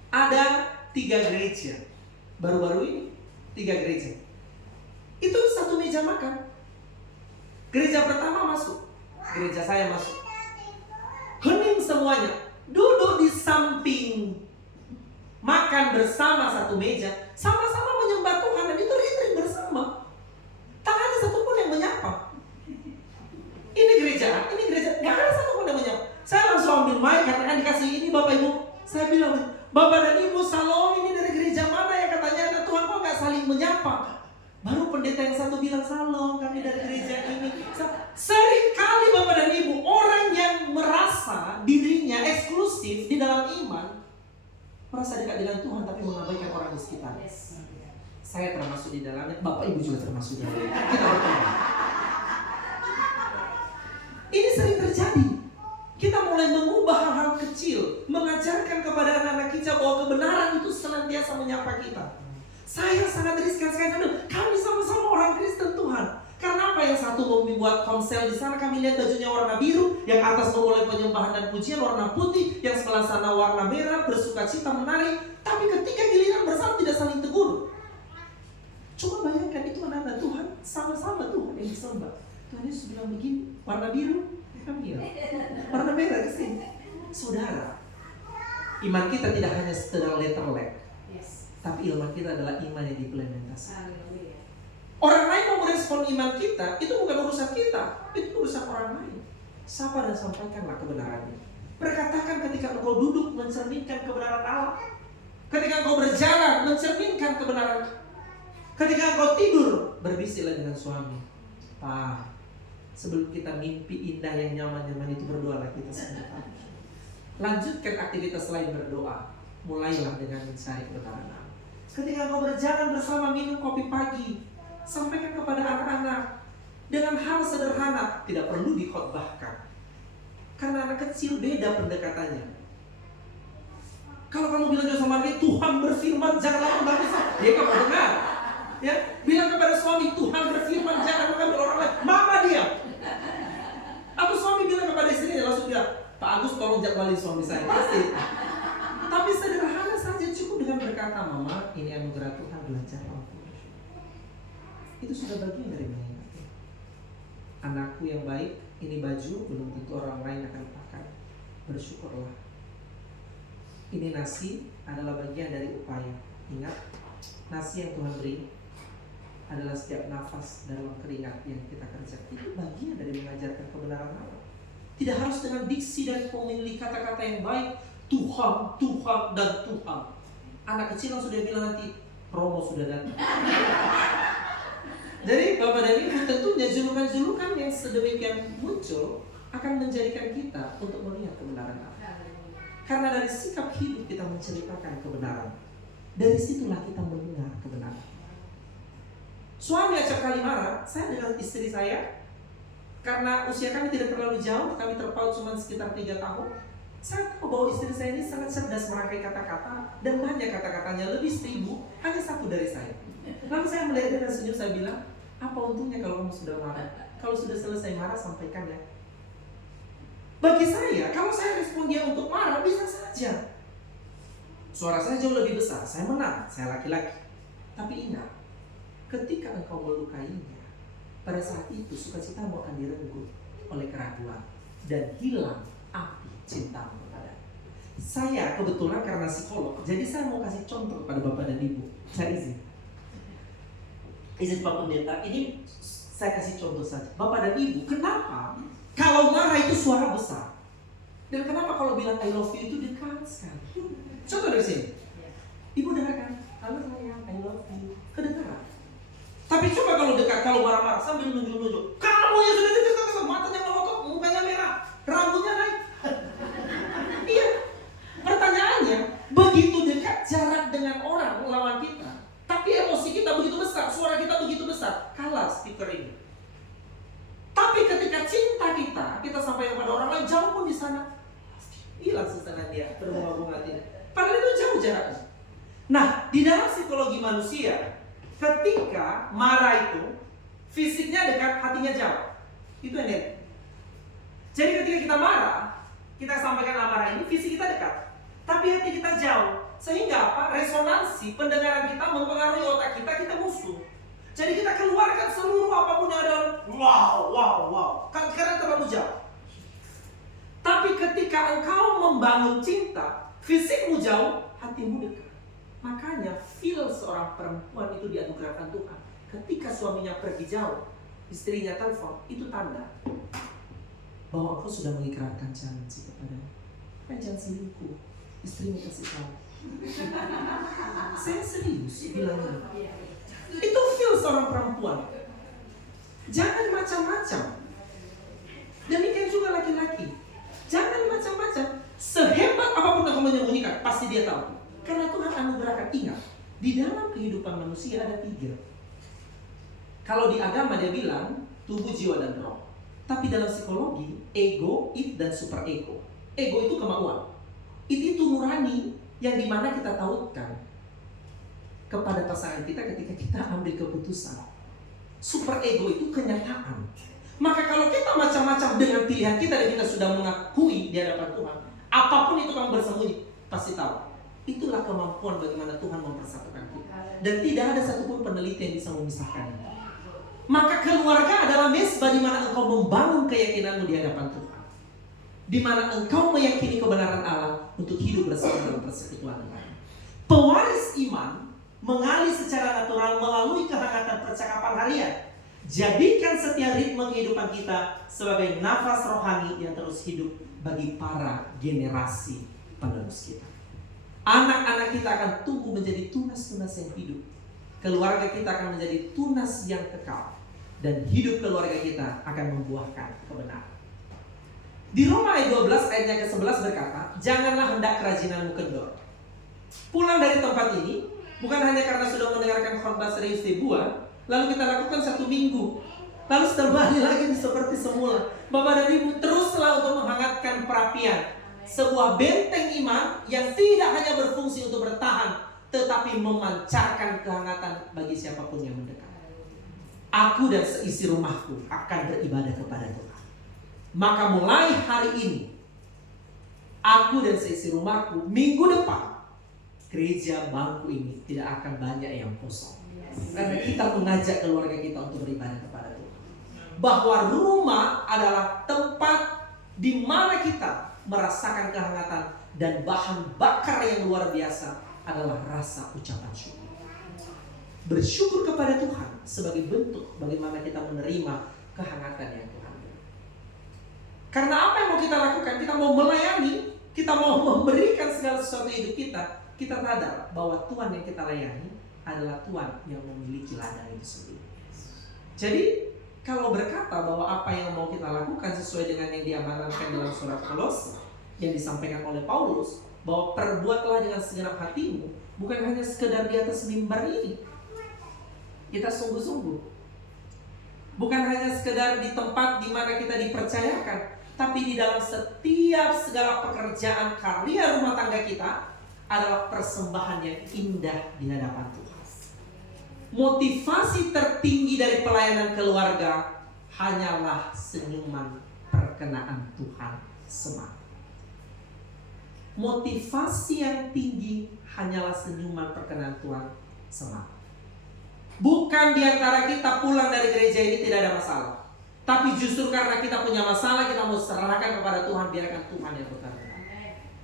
ada 3 gereja. Baru-baru ini 3 gereja. Itu satu meja makan. Gereja pertama masuk, gereja saya masuk. Hening semuanya, duduk di samping, makan bersama satu meja, sama-sama menyembah Tuhan, dan itu retreat bersama. Tak ada satupun yang menyapa. Ini gereja, gak ada satupun yang menyapa. Saya langsung ambil mic karena kan dikasih ini Bapak Ibu. Saya bilang, Bapak dan Ibu, Salom ini dari gereja mana ya? Katanya ada Tuhan, kok gak saling menyapa? Baru pendeta yang satu bilang, Salom, kami dari gereja ini. Seringkali Bapak dan Ibu, orang yang merasa dirinya eksklusif di dalam iman, merasa dekat dengan Tuhan tapi mengabaikan orang di sekitar. Saya termasuk di dalamnya, Bapak Ibu juga termasuk di dalamnya. Kita bertemu. Ini sering terjadi. Kita mulai mengubah hal-hal kecil, mengajarkan kepada anak-anak kita bahwa kebenaran itu senantiasa menyapa kita. Saya sangat riskan sekali. Kami sama-sama orang Kristen Tuhan. Karena apa? Yang satu mau membuat konsel di sana, kami lihat bajunya warna biru, yang atas memulai penyembahan dan pujian warna putih, yang sebelah sana warna merah, bersukacita menari. Tapi ketika giliran bersama tidak saling tegur. Coba bayangkan itu anak-anak Tuhan, sama-sama Tuhan yang disembah. Tuhan Yesus bilang begini, warna biru, kami ya. Warna merah kesini. Saudara, iman kita tidak hanya sedang letterlek, tapi iman kita adalah iman yang diimplementasi. Orang lain mau merespon iman kita, itu bukan urusan kita, itu urusan orang lain. Sapa dan sampaikanlah kebenarannya. Berkatakan ketika engkau duduk mencerminkan kebenaran Allah. Ketika engkau berjalan mencerminkan kebenaran. Ketika engkau tidur berbisiklah dengan suami. Pak, sebelum kita mimpi indah yang nyaman-nyaman itu berdoalah kita semua. Lanjutkan aktivitas lain berdoa. Mulailah dengan mencari kebenaran Allah. Ketika engkau berjalan bersama minum kopi pagi, sampaikan kepada anak-anak dengan hal sederhana, tidak perlu dikhotbahkan. Karena anak kecil beda pendekatannya. Kalau kamu bilang sama dia, Tuhan berfirman, jangan lakukan itu, dia kan mau dengar. Ya, bilang kepada suami, Tuhan berfirman, jangan mengambil orang lain, mama dia. Atau suami bilang kepada istrinya, langsung bilang, Pak Agus tolong jadwalin suami saya, pasti. Tapi sederhana saja, cukup dengan berkata, Mama, ini anugerah Tuhan, belajar aku. Itu sudah bagian dari mengingati. Anakku yang baik, ini baju belum tentu orang lain akan pakai. Bersyukurlah. Ini nasi adalah bagian dari upaya. Ingat, nasi yang Tuhan beri adalah setiap nafas dalam keringat yang kita kerjakan. Itu bagian dari mengajarkan kebenaran Allah. Tidak harus dengan diksi dan memilih kata-kata yang baik. Tuhan, Tuhan, dan Tuhan. Anak kecil yang sudah bilang nanti promo sudah datang. Jadi Bapak dan Ibu, tentunya julukan-julukan yang sedemikian muncul akan menjadikan kita untuk melihat kebenaran Allah. Karena dari sikap hidup kita menceritakan kebenaran. Dari situlah kita mendengar kebenaran. Suami acap kali marah, saya dengan istri saya, karena usia kami tidak terlalu jauh, kami terpaut cuma sekitar 3 tahun. Saya tahu bahwa istri saya ini sangat cerdas merangkai kata-kata, dan banyak kata-katanya, lebih 1000, hanya satu dari saya. Lalu saya melihat dengan senyum, saya bilang, apa untungnya kalau kamu sudah marah? Kalau sudah selesai marah, sampaikan ya. Bagi saya, kalau saya respon dia untuk marah, bisa saja. Suara saya jauh lebih besar, saya menang, saya laki-laki. Tapi ingat, ketika engkau melukainya, pada saat itu sukacitamu akan direnggut oleh keraguan dan hilang api cintamu kepada. Saya kebetulan karena psikolog, jadi saya mau kasih contoh kepada Bapak dan Ibu. Saya izin Pak Pendeta, ini saya kasih contoh saja. Bapak dan Ibu, kenapa kalau marah itu suara besar? Dan kenapa kalau bilang I love you itu dekat sekali? Contoh dari sini. Ibu dengarkan, halo sayang, I love you. Kedengaran. Tapi coba kalau dekat, kalau marah-marah sambil nunjuk-nunjuk, kamu yang sudah dekat, matanya melotot, manusia, ketika marah itu fisiknya dekat, hatinya jauh. Itu yang lihat. Jadi ketika kita marah, kita sampaikan amarah ini, fisik kita dekat, tapi hati kita jauh. Sehingga apa? Resonansi pendengaran kita mempengaruhi otak kita, kita musuh. Jadi kita keluarkan seluruh apapun yang ada. Wow. Karena terlalu jauh. Tapi ketika engkau membangun cinta, fisikmu jauh, hatimu dekat. Makanya feel seorang perempuan itu dianugerahkan Tuhan. Ketika suaminya pergi jauh, istrinya telepon, itu tanda bahwa engkau sudah mengikrarkan janji kepadanya. Jangan selingkuh, istrimu kasih tahu. Saya serius bilang ini. Itu feel seorang perempuan. Jangan macam-macam. Demikian juga laki-laki. Jangan macam-macam. Sehebat apapun yang kamu menyembunyikan, pasti dia tahu. Karena Tuhan anugerahkan. Ingat, di dalam kehidupan manusia ada 3. Kalau di agama dia bilang tubuh, jiwa, dan roh. Tapi dalam psikologi, ego, id, dan super ego. Ego itu kemauan. Id itu nurani yang dimana kita tautkan kepada pasangan kita ketika kita ambil keputusan. Super ego itu kenyataan. Maka kalau kita macam-macam dengan pilihan kita dan kita sudah mengakui di hadapan Tuhan, apapun itu kamu bersembunyi, pasti tahu. Itulah kemampuan bagaimana Tuhan mempersatukan kita. Dan tidak ada satupun peneliti yang bisa memisahkan itu. Maka keluarga adalah mesbah di mana engkau membangun keyakinanmu di hadapan Tuhan. Di mana engkau meyakini kebenaran Allah untuk hidup bersama dalam persekutuan dengan. Pewaris iman mengalir secara natural melalui kehangatan percakapan harian. Jadikan setiap ritme kehidupan kita sebagai nafas rohani yang terus hidup bagi para generasi penerus kita. Anak-anak kita akan tumbuh menjadi tunas-tunas yang hidup. Keluarga kita akan menjadi tunas yang kekal. Dan hidup keluarga kita akan membuahkan kebenaran. Di Roma ayat 12 ayatnya ke-11 berkata, janganlah hendak kerajinanmu kendor. Pulang dari tempat ini bukan hanya karena sudah mendengarkan khotbah serius di buah, lalu kita lakukan 1 minggu, lalu kembali lagi seperti semula. Bapak dan Ibu, teruslah untuk menghangatkan perapian, sebuah benteng iman yang tidak hanya berfungsi untuk bertahan, tetapi memancarkan kehangatan bagi siapapun yang mendekat. Aku dan seisi rumahku akan beribadah kepada Tuhan. Maka mulai hari ini, aku dan seisi rumahku, minggu depan, gereja bangku ini tidak akan banyak yang kosong. Karena kita mengajak keluarga kita untuk beribadah kepada Tuhan. Bahwa rumah adalah tempat di mana kita merasakan kehangatan dan bahan bakar yang luar biasa adalah rasa ucapan syukur. Bersyukur kepada Tuhan sebagai bentuk bagaimana kita menerima kehangatan yang Tuhan beri. Karena apa yang mau kita lakukan? Kita mau melayani, kita mau memberikan segala sesuatu hidup kita. Kita sadar bahwa Tuhan yang kita layani adalah Tuhan yang memiliki ladang itu sendiri. Jadi kalau berkata bahwa apa yang mau kita lakukan sesuai dengan yang diamanatkan dalam surat Kolose yang disampaikan oleh Paulus, bahwa perbuatlah dengan segenap hatimu, bukan hanya sekedar di atas mimbar ini. Kita sungguh-sungguh. Bukan hanya sekedar di tempat di mana kita dipercayakan, tapi di dalam setiap segala pekerjaan karya rumah tangga kita adalah persembahan yang indah di hadapan Tuhan. Motivasi tertinggi dari pelayanan keluarga hanyalah senyuman perkenaan Tuhan semata. Motivasi yang tinggi hanyalah senyuman perkenaan Tuhan semata. Bukan diantara kita pulang dari gereja ini tidak ada masalah, tapi justru karena kita punya masalah, kita mau serahkan kepada Tuhan, biarkan Tuhan yang berkata.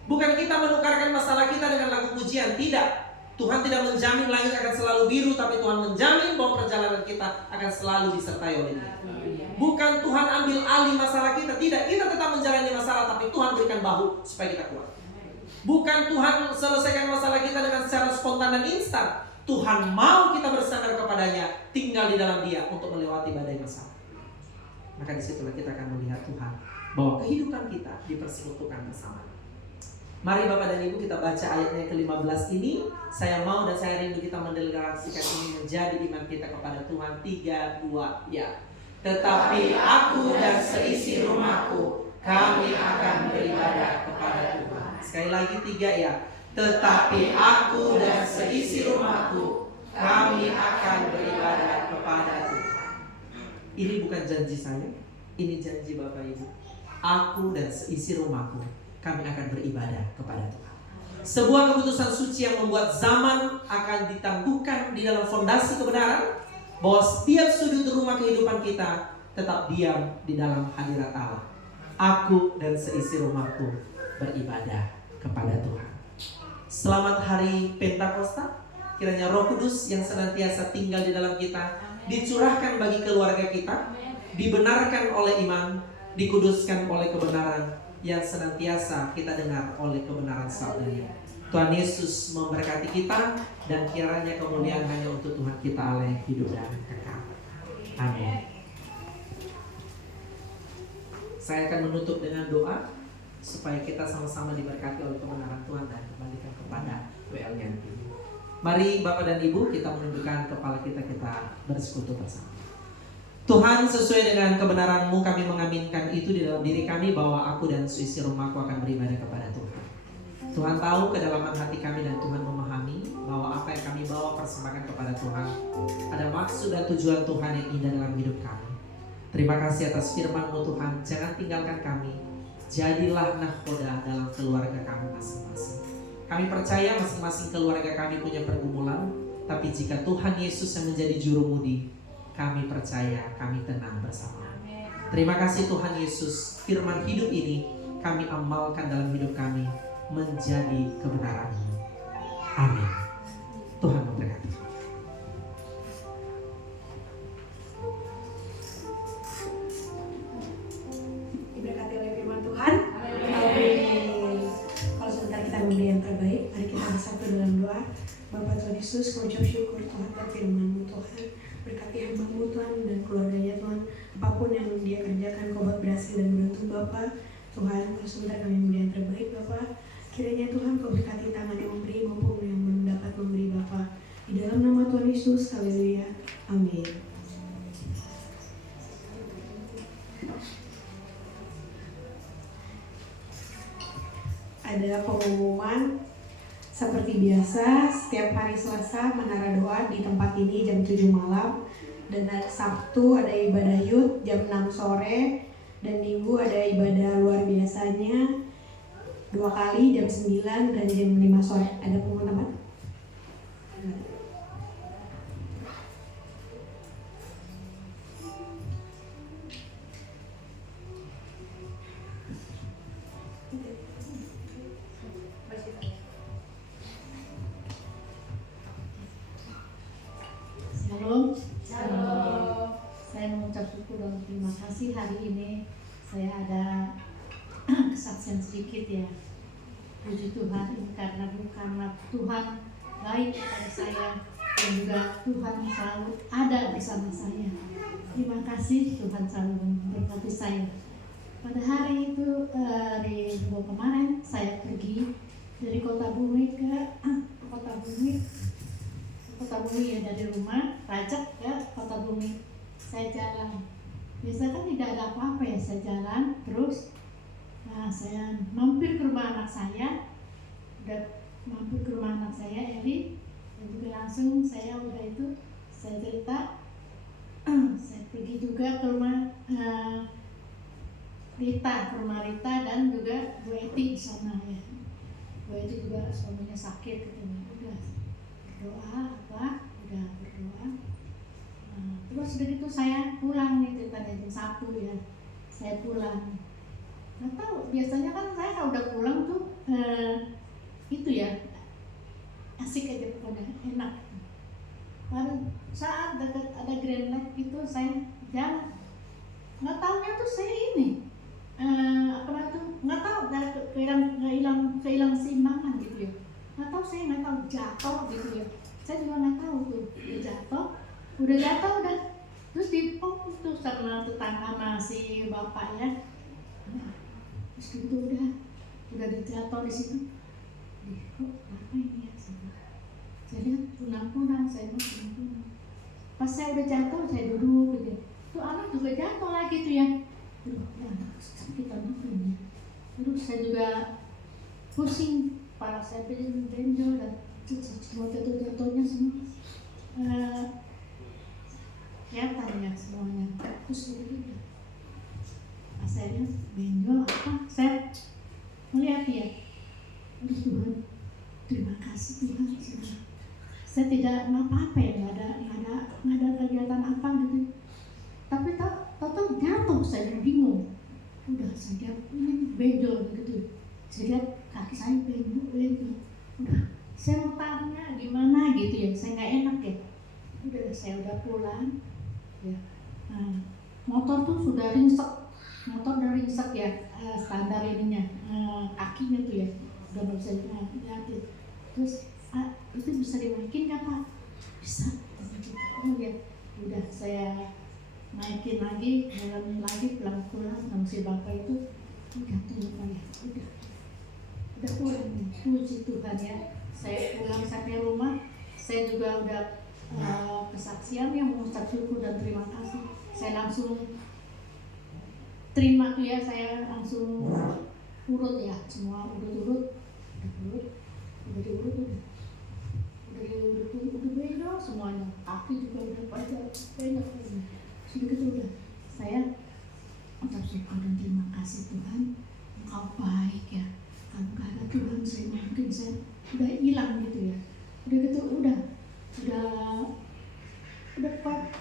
Bukan kita menukarkan masalah kita dengan lagu pujian, tidak. Tuhan tidak menjamin langit akan selalu biru, tapi Tuhan menjamin bahwa perjalanan kita akan selalu disertai oleh Dia. Bukan Tuhan ambil alih masalah kita, tidak. Kita tetap menjalani masalah, tapi Tuhan berikan bahu supaya kita kuat. Bukan Tuhan selesaikan masalah kita dengan secara spontan dan instan. Tuhan mau kita bersandar kepadanya, tinggal di dalam Dia untuk melewati badai masalah. Maka disitulah kita akan melihat Tuhan bahwa kehidupan kita dipersekutukan bersama. Mari Bapak dan Ibu kita baca ayatnya ke-15 ini. Saya mau dan saya rindu kita mendeklarasikan ini menjadi iman kita kepada Tuhan. 3, 2, ya. Tetapi aku dan seisi rumahku, kami akan beribadah kepada Tuhan. Sekali lagi 3 ya. Tetapi aku dan seisi rumahku, kami akan beribadah kepada Tuhan. Ini bukan janji saya, ini janji Bapak Ibu. Aku dan seisi rumahku, kami akan beribadah kepada Tuhan. Sebuah keputusan suci yang membuat zaman akan ditangguhkan di dalam fondasi kebenaran, bahwa setiap sudut rumah kehidupan kita tetap diam di dalam hadirat Allah. Aku dan seisi rumahku beribadah kepada Tuhan. Selamat hari Pentakosta. Kiranya Roh Kudus yang senantiasa tinggal di dalam kita dicurahkan bagi keluarga kita, dibenarkan oleh iman, dikuduskan oleh kebenaran yang senantiasa kita dengar oleh kebenaran sabda-Nya. Tuhan Yesus memberkati kita, dan kiranya kemuliaan hanya untuk Tuhan kita Allah yang hidup dan kekal. Amin. Saya akan menutup dengan doa supaya kita sama-sama diberkati oleh kebenaran Tuhan dan kembalikan kepada WL-nya nanti. Mari Bapak dan Ibu, kita menundukkan kepala kita bersekutu bersama. Tuhan, sesuai dengan kebenaran-Mu kami mengaminkan itu di dalam diri kami, bahwa aku dan seisi rumahku akan beribadah kepada Tuhan. Tuhan tahu kedalaman hati kami, dan Tuhan memahami bahwa apa yang kami bawa persembahkan kepada Tuhan ada maksud dan tujuan Tuhan yang indah dalam hidup kami. Terima kasih atas firman-Mu Tuhan. Jangan tinggalkan kami. Jadilah nahkoda dalam keluarga kami masing-masing. Kami percaya masing-masing keluarga kami punya pergumulan, tapi jika Tuhan Yesus yang menjadi jurumudi, kami percaya kami tenang bersama. Terima kasih Tuhan Yesus. Firman hidup ini kami amalkan dalam hidup kami menjadi kebenaran-Mu. Amin. Tuhan memberkati. Diberkati oleh firman Tuhan. Amin. Kalau sebentar kita memberi yang terbaik, mari kita bersatu dalam doa. Bapak Tuhan Yesus, mengucap syukur Tuhan buat firman-Mu Tuhan. Berkati hamba-Mu Tuhan dan keluarganya Tuhan. Apapun yang dia kerjakan, Kau buat berhasil dan beruntung Bapak. Tuhan, kalau sebentar kami memberi yang terbaik Bapak. Kiranya Tuhan Kau berkati tangan yang memberi maupun yang mendapat memberi Bapak. Di dalam nama Tuhan Yesus, haleluya. Amin. Ada pengumuman seperti biasa, setiap hari Selasa menara doa di tempat ini jam 7 malam, dan hari Sabtu ada ibadah youth jam 6 sore, dan Minggu ada ibadah luar biasanya 2 kali jam 9 dan jam 5 sore. Ada pengumuman? Shalom. Shalom. Saya mengucap syukur dan terima kasih hari ini saya ada kesaksian sedikit ya. Puji Tuhan, karena bukanlah Tuhan baik kepada saya, dan juga Tuhan selalu ada bersama saya. Terima kasih, Tuhan selalu memberkati saya. Pada hari itu di minggu kemarin saya pergi dari Kota Bumi ke Kota Bumi ya, dari rumah Rajak ke Kota Bumi. Saya jalan, biasa kan tidak ada apa-apa ya, saya jalan terus. Nah, saya mampir ke rumah anak saya, Eli, dan juga langsung saya cerita. Saya pergi juga ke rumah rumah Rita dan juga Bu Eti di sana ya. Bu Eti juga suaminya sakit, katanya udah berdoa. Nah, terus begitu saya pulang nih, ceritanya jam 1 ya, saya pulang. Nggak tahu, biasanya kan saya kalau udah pulang tuh itu ya asik aja, pokoknya enak. Pada saat dekat ada Grand Lake itu saya jalan, nggak tahunya tuh saya ini nggak tahu, kehilang keseimbangan gitu ya. Nggak tahu, saya nggak tahu, jatuh gitu ya. Saya juga nggak tahu tuh, udah jatuh terus dipok tuh sama tetangga masih bapak ya. Nah, terus gitu udah jatuh di situ. Kok apa ini ya? Saya lihat punang-punang, pas saya udah jatuh, saya duduk gitu. Tuh anak juga jatuh lagi tuh ya. Anak sakitan ini. Terus saya juga pusing, kepala saya benjol dan semua jatuhnya semua. semuanya. Terus udah. Saya lihat benjol apa? Saya melihat ya. Aduh Tuhan, terima kasih Tuhan. Saya tidak apa-apa ya, nggak ada kegiatan apa gitu. Tapi tahu jatuh, saya bingung. Udah saya lihat ini benjol gitu. Saya lihat kaki saya benjol. Udah, saya mau tanya gimana gitu ya. Saya nggak enak ya. Saya udah pulang. Ya. Nah, motor tuh sudah ringsek. Motor udah ringsek ya, standar ininya, kakinya tuh ya. Udah nggak bisa dilihatin. Terus itu bisa dinaikin nggak Pak? Bisa. Oh ya, udah saya naikin lagi, jalanin lagi pelan-pelan sama si bapak itu. Udah tuh Pak ya, udah pulang nih. Puji Tuhan ya. Saya pulang sampai rumah, saya juga udah kesaksian yang mengucap syukur dan terima kasih. Saya langsung terima tuh ya, saya langsung urut ya, semua urut udah beda semuanya, kaki juga udah pada banyak sudah gitu. Udah saya ucap syukur dan terima kasih Tuhan, Engkau baik ya. Kalau nggak ada Tuhan saya udah hilang gitu ya. Udah gitu udah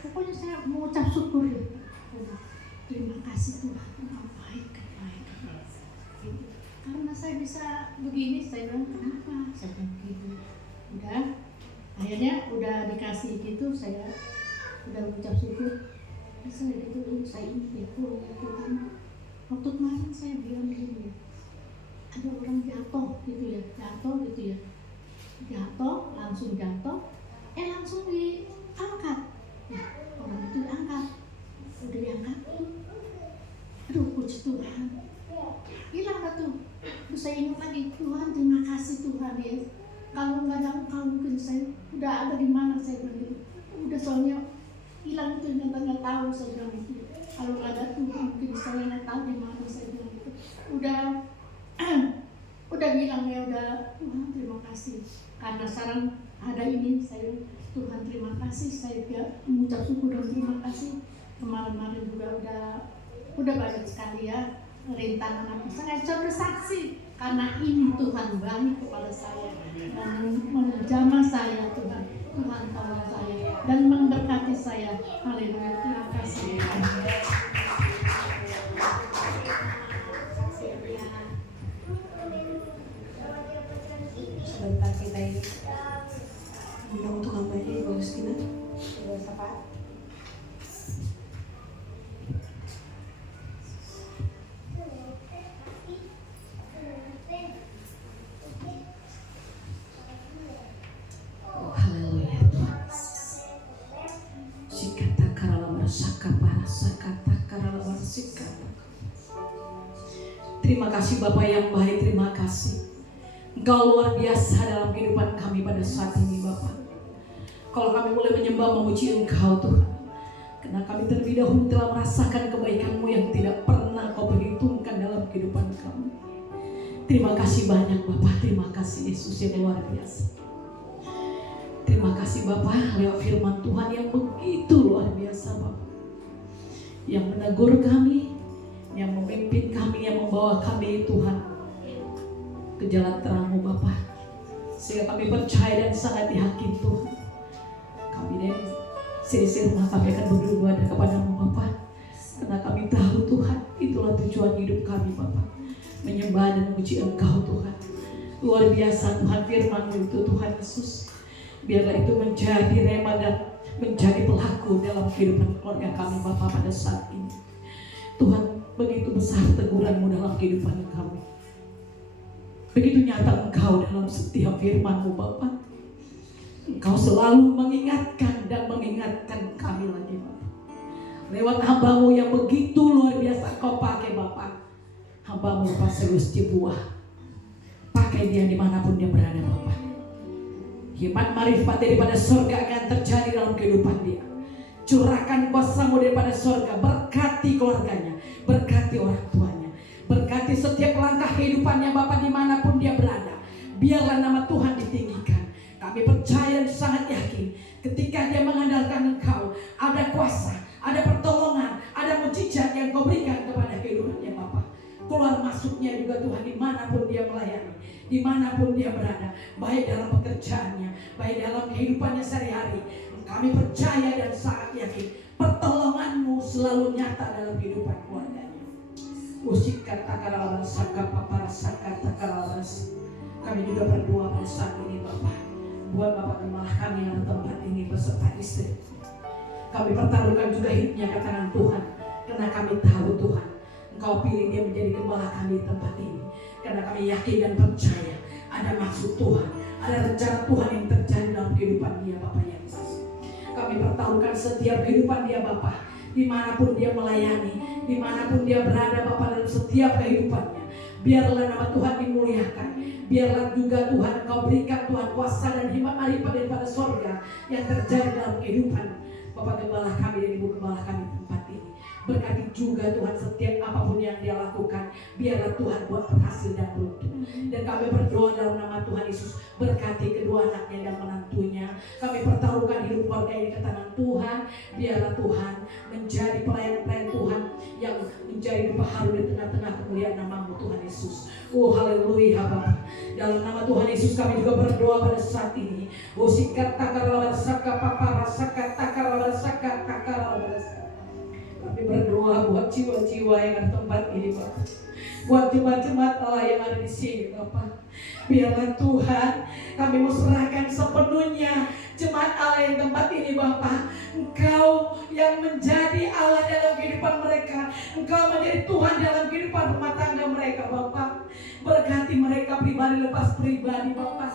pokoknya saya mengucap syukur ya. Terima kasih Tuhan, Engkau baik. Gitu. Karena saya bisa begini, saya bilang kenapa? Saya bilang gitu. Udah, akhirnya udah dikasih gitu, saya udah mengucap syukur. Saya gitu, saya ingat ya Tuhan. Waktu kemarin saya bilang begini ya, ada orang jatuh gitu ya, langsung jatuh, langsung diangkat. Ya, orang itu diangkat, udah diangkat. Aduh, puji Tuhan. Hilang gak tuh? Terus saya ingat lagi, Tuhan terima kasih Tuhan ya. Kalau nggak ada Engkau mungkin saya udah ada di mana, saya bilang gitu. Udah soalnya hilang itu nggak tahu, saya bilang gitu. Kalau nggak ada Tuhan mungkin saya nggak tahu di mana, saya bilang gitu. Udah bilang ya, udah Tuhan terima kasih. Karena sekarang ada ini, saya Tuhan terima kasih. Saya mengucap syukur dan terima kasih. Kemarin juga udah banyak sekali ya rintangan apa. Saya bisa bersaksi karena ini Tuhan baik kepada saya dan menjamah saya Tuhan tolong saya dan memberkati saya. Haleluya, terima kasih. Sebentar kita ini untuk hambanya Ibu Agustina. Terima kasih Bapak yang baik, terima kasih. Engkau luar biasa dalam kehidupan kami pada saat ini Bapak. Kalau kami mulai menyembah memuji Engkau Tuhan, karena kami terlebih dahulu telah merasakan kebaikan-Mu yang tidak pernah Kau perhitungkan dalam kehidupan kami. Terima kasih banyak Bapak, terima kasih Yesus yang luar biasa. Terima kasih Bapak lewat firman Tuhan yang begitu luar biasa Bapak, yang menegur kami, yang memimpin kami, yang membawa kami Tuhan ke jalan terang-Mu Bapak, sehingga kami percaya dan sangat yakin Tuhan, kami dan seisi rumah kami akan beribadah kepada-Mu Bapak, karena kami tahu Tuhan itulah tujuan hidup kami Bapak, menyembah dan memuji Engkau Tuhan. Luar biasa Tuhan firman-Mu itu Tuhan Yesus, biarlah itu menjadi rema dan menjadi pelaku dalam kehidupan keluarga kami Bapak pada saat ini. Tuhan, begitu besar teguran-Mu dalam kehidupan kami, begitu nyata Engkau dalam setiap firman-Mu Bapak. Engkau selalu mengingatkan dan mengingatkan kami lagi Bapak, lewat hamba-Mu yang begitu luar biasa Kau pakai Bapak. Hamba-Mu Bapak Serius Cibuah, pakai dia dimanapun dia berada Bapak. Hikmat marifat daripada surga akan terjadi dalam kehidupan dia. Curahkan kuasa-Mu daripada surga, berkati keluarganya, berkati orang tuanya, berkati setiap langkah kehidupannya Bapak dimanapun dia berada. Biarlah nama Tuhan ditinggikan. Kami percaya dan sangat yakin ketika dia mengandalkan Engkau, ada kuasa, ada pertolongan, ada mujizat yang Kau berikan kepada kehidupannya Bapa. Keluar masuknya juga Tuhan, dimanapun dia melayani, dimanapun dia berada, baik dalam pekerjaannya, baik dalam kehidupannya sehari-hari. Kami percaya dan sangat yakin pertolongan-Mu selalu nyata dalam kehidupan keluarganya. Usikat takarawan saka papara saka takarawan. Kami juga berdoa pada saat ini Bapak, buat Bapak Gembala kami yang tempat ini beserta istri. Kami pertaruhkan juga hidupnya ke tangan Tuhan, karena kami tahu Tuhan, Engkau pilih dia menjadi gembala kami di tempat ini. Karena kami yakin dan percaya ada maksud Tuhan, ada rencana Tuhan yang terjadi dalam kehidupan dia Bapak Yesus. Kami pertaruhkan setiap kehidupan dia Bapak, dimanapun dia melayani, dimanapun dia berada Bapak dalam setiap kehidupannya. Biarlah nama Tuhan dimuliakan. Biarlah juga Tuhan Engkau berikan Tuhan kuasa dan hikmat marifat daripada sorga yang terjadi dalam kehidupan Bapak Gembala kami dan Ibu Gembala kami di tempat ini. Berkati juga Tuhan setiap apapun yang dia lakukan, biarlah Tuhan buat berhasil dan beruntung. Dan kami berdoa dalam nama Tuhan Yesus, berkati kedua anaknya dan menantunya. Kami pertaruhkan hidup keluarga ini ke tangan Tuhan. Biarlah Tuhan menjadi pelayan-pelayan Tuhan yang menjadi berbaharu di tengah-tengah kemuliaan nama-Mu Tuhan Yesus. Oh haleluya Bapak. Dalam nama Tuhan Yesus kami juga berdoa pada saat ini. Oh sikat takarawan saka papara saka takarawan saka takarawan saka. Kami berdoa buat jiwa-jiwa yang ada tempat ini Bapak, buat jemaat-jemaat Allah yang ada di sini Bapak. Biarlah Tuhan kami mau serahkan sepenuhnya jemaat Allah yang tempat ini Bapak. Engkau yang menjadi Allah dalam kehidupan mereka, Engkau menjadi Tuhan dalam kehidupan rumah tangga mereka Bapak. Berkati mereka pribadi lepas pribadi Bapak.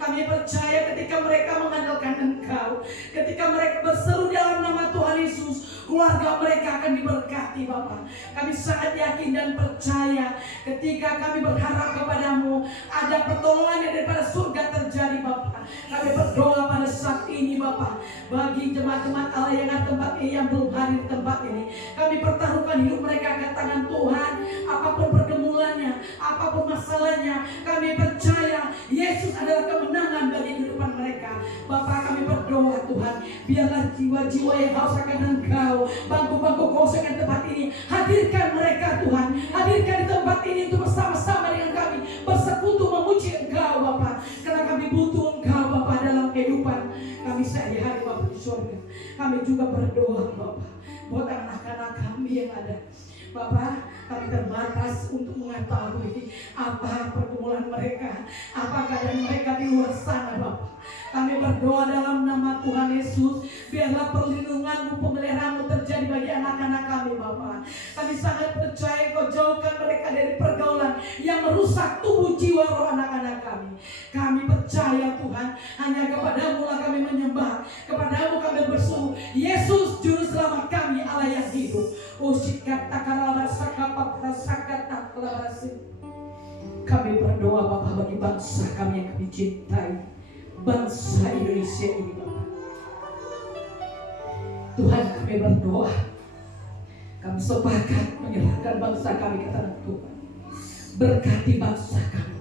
Kami percaya ketika mereka mengandalkan Engkau, ketika mereka berseru dalam nama Tuhan Yesus, keluarga mereka akan diberkati Bapak. Kami sangat yakin dan percaya ketika kami berharap kepadamu, ada pertolongan yang daripada surga terjadi Bapak. Kami berdoa pada saat ini Bapak, bagi jemaat-jemaat Allah yang ada tempat ini, yang belum hadir di tempat ini, kami pertaruhkan hidup mereka ke tangan Tuhan. Apapun pergumulannya, apapun masalahnya, kami percaya Yesus adalah kemenangan bagi kehidupan mereka. Bapak, kami berdoa Tuhan, biarlah jiwa-jiwa yang haus akan Engkau, bangku-bangku kosong yang tempat ini, hadirkan mereka Tuhan, hadirkan di tempat ini untuk bersama-sama dengan kami bersekutu memuji Engkau Bapak, karena kami butuh Engkau Bapak dalam kehidupan kami sehari-hari Bapak di surga. Kami juga berdoa Bapak buat anak-anak kami yang ada Bapak. Kami terbatas untuk mengetahui apa pergumulan mereka, apa keadaan mereka di luar sana Bapak. Kami berdoa dalam nama Tuhan Yesus, biarlah perlindungan-Mu, pemeliharaan-Mu terjadi bagi anak-anak kami Bapak. Kami sangat percaya Kau jauhkan mereka dari pergaulan yang merusak tubuh jiwa roh anak-anak kami. Kami percaya Tuhan, hanya kepada-Mu lah kami menyembah, kepada-Mu kami berseru, Yesus Juru Selamat kami, Allah yang hidup. Usikat takarawan saka papra saka takarawan. Kami berdoa Bapak bagi bangsa kami yang kami cintai, bangsa Indonesia ini Bapak. Tuhan, kami berdoa, kami sepakat menyerahkan bangsa kami ke tangan Tuhan. Berkati bangsa kami,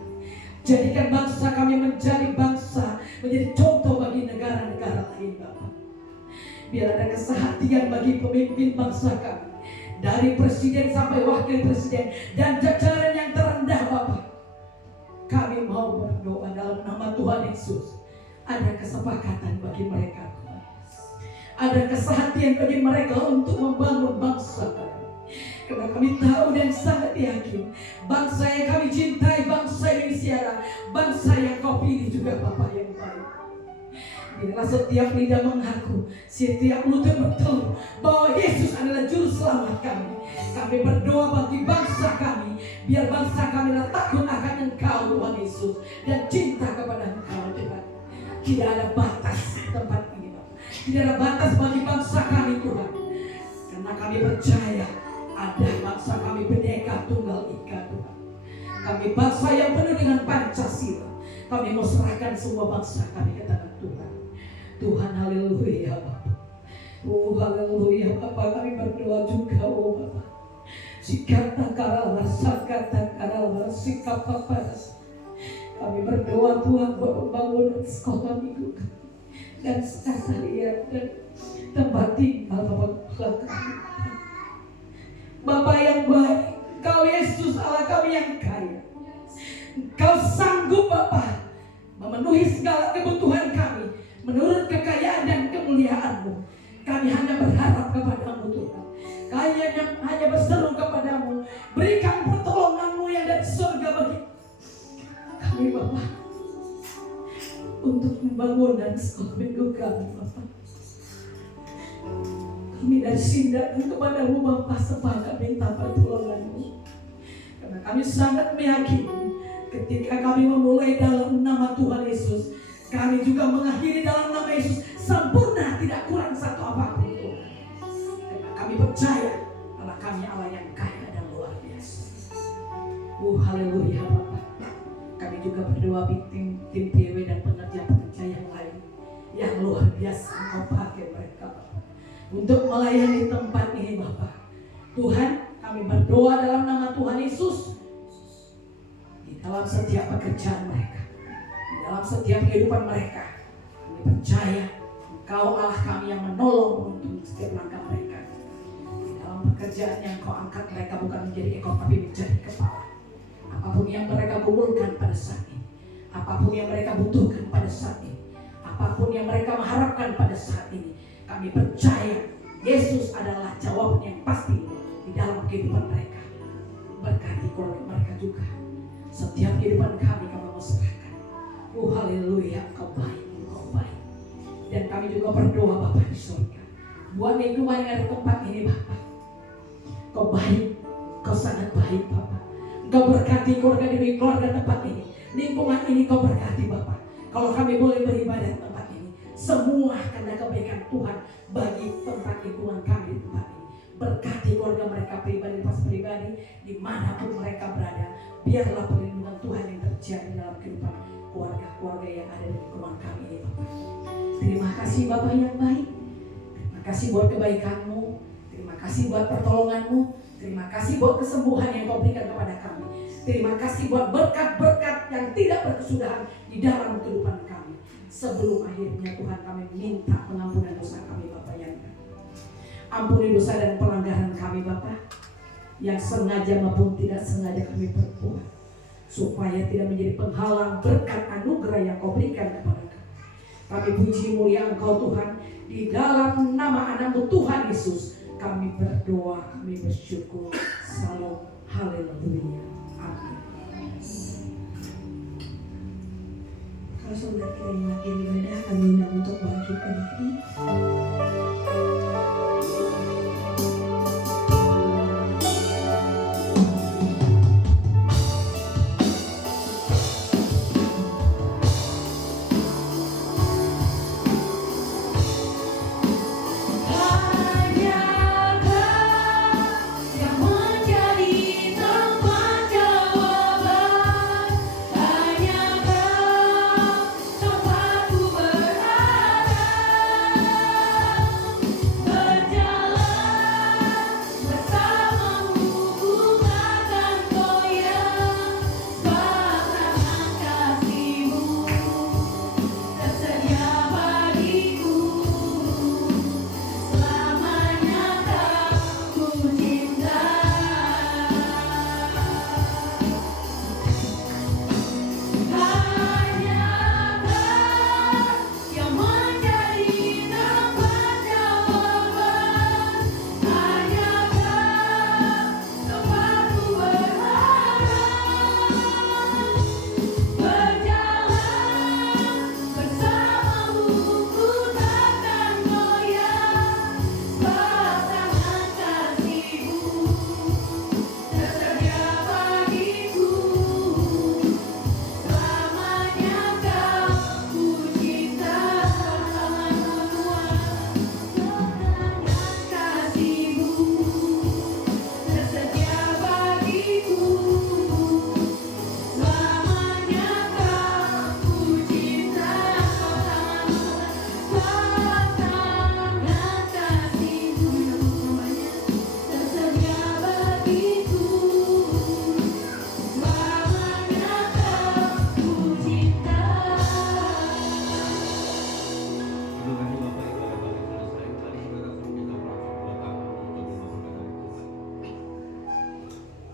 jadikan bangsa kami menjadi bangsa, menjadi contoh bagi negara-negara lain Bapak. Biar ada kesehatian bagi pemimpin bangsa kami, dari presiden sampai wakil presiden dan jajaran yang terendah Bapak. Kami mau berdoa dalam nama Tuhan Yesus, ada kesepakatan bagi mereka Tuhan. Ada kesehatian bagi mereka untuk membangun bangsa kami. Karena kami tahu dan sangat yakin, bangsa yang kami cintai, bangsa Indonesia, bangsa yang Kau pilih juga Bapak yang baik. Biarlah setiap lidah mengaku, setiap lutut bertelur bahwa Yesus adalah Juru Selamat kami. Kami berdoa bagi bangsa kami, biar bangsa kami takut akan Engkau Tuhan Yesus, dan cinta kepada Engkau Tuhan. Tidak ada batas tempat ini Bapak. Tidak ada batas bagi bangsa kami Tuhan. Karena kami percaya ada bangsa kami Bhinneka Tunggal Ika Tuhan. Kami bangsa yang penuh dengan Pancasila. Kami mau serahkan semua bangsa kami ke tangan Tuhan. Tuhan, haleluya Bapak. Oh haleluya Bapak, kami berdoa juga oh Bapak. Sikap takarawa, sakata takarawa, sikap paparas. Kami berdoa Tuhan buat pembangunan sekolah minggu kami. dan sekalian dan tempat tinggal Bapak. Bapa yang baik, Kau Yesus Allah kami yang kaya. Kau sanggup Bapa memenuhi segala kebutuhan kami menurut kekayaan dan kemuliaan-Mu. Kami hanya berharap kepada-Mu Tuhan. Kami hanya berseru kepada-Mu. Berikan pertolongan-Mu yang dari surga bagi kami Bapa, untuk pembangunan sekolah minggu kami Bapa. Kami dari sini datang kepada-Mu Bapa sepakat minta pertolongan-Mu. Karena kami sangat meyakini ketika kami memulai dalam nama Tuhan Yesus, kami juga mengakhiri dalam nama Yesus sempurna, tidak kurang satu apapun Tuhan. Karena kami percaya Allah kami Allah yang kaya dan luar biasa. Haleluya Bapak. Kami juga berdoa tim PW dan pekerja-pekerja yang lain yang luar biasa Engkau pakai mereka Bapak untuk melayani tempat ini Bapak. Tuhan, kami berdoa dalam nama Tuhan Yesus, di dalam setiap pekerjaan mereka, di dalam setiap kehidupan mereka, kami percaya Engkau Allah kami yang menolong untuk setiap langkah mereka. Di dalam pekerjaan yang Kau angkat mereka bukan menjadi ekor tapi menjadi kepala. Apapun yang mereka kumpulkan pada saat ini, apapun yang mereka butuhkan pada saat ini, apapun yang mereka mengharapkan pada saat ini, kami percaya Yesus adalah jawaban yang pasti di dalam kehidupan mereka. Berkati keluarga mereka juga. Setiap kehidupan kami mau serahkan. Haleluya, Engkau baik, Engkau baik. Dan kami juga berdoa Bapa di surga, buat lingkungan yang ada tempat ini Bapa. Kau baik, Kau sangat baik Bapa. Kau berkati keluarga demi keluarga tempat ini. Lingkungan ini Kau berkati Bapa. Kalau kami boleh beribadah di tempat ini, semua karena kebaikan Tuhan bagi tempat lingkungan kami di tempat ini. Berkati keluarga mereka pribadi, pas pribadi, dimanapun mereka berada. Biarlah perlindungan Tuhan yang terjadi dalam kehidupan keluarga-keluarga yang ada di lingkungan kami ini Bapak. Terima kasih Bapak yang baik. Terima kasih buat kebaikan-Mu. Terima kasih buat pertolongan-Mu. Terima kasih buat kesembuhan yang Kau berikan kepada kami. Terima kasih buat berkat-berkat yang tidak berkesudahan di dalam kehidupan kami. Sebelum akhirnya Tuhan kami minta pengampunan dosa kami Bapak yang baik. Ampuni dosa dan pelanggaran kami Bapak, yang sengaja maupun tidak sengaja kami perbuat, supaya tidak menjadi penghalang berkat anugerah yang Kau berikan kepada kami. Kami puji mulia Engkau Tuhan. Di dalam nama Anak-Mu Tuhan Yesus kami berdoa, kami bersyukur. Salam, haleluya, amin. Kalau saudara kita yang makin ibadah, kami undang untuk bangkit berdiri. Tempatku berada.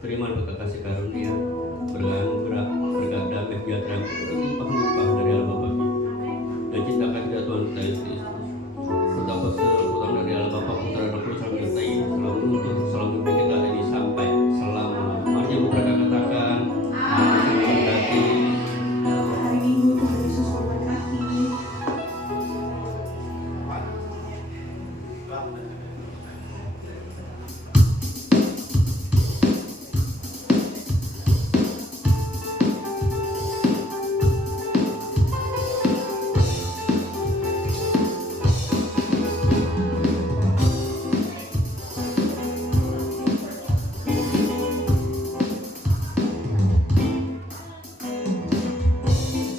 beriman berkasih karunia, beranugerah, berkat damai sejahtera, berlimpah-limpah dari Allah Bapa kita. Dan cinta kasih Tuhan kita Yesus Kristus, serta persekutuan dari Allah Bapa, Putra dan Roh Kudus yang menyertai, selalu menuntun, selalu memimpin kita hari ini sampai selama-lamanya. Mari yang berada katakan, Amin. Hari Minggu Tuhan Yesus memberkati.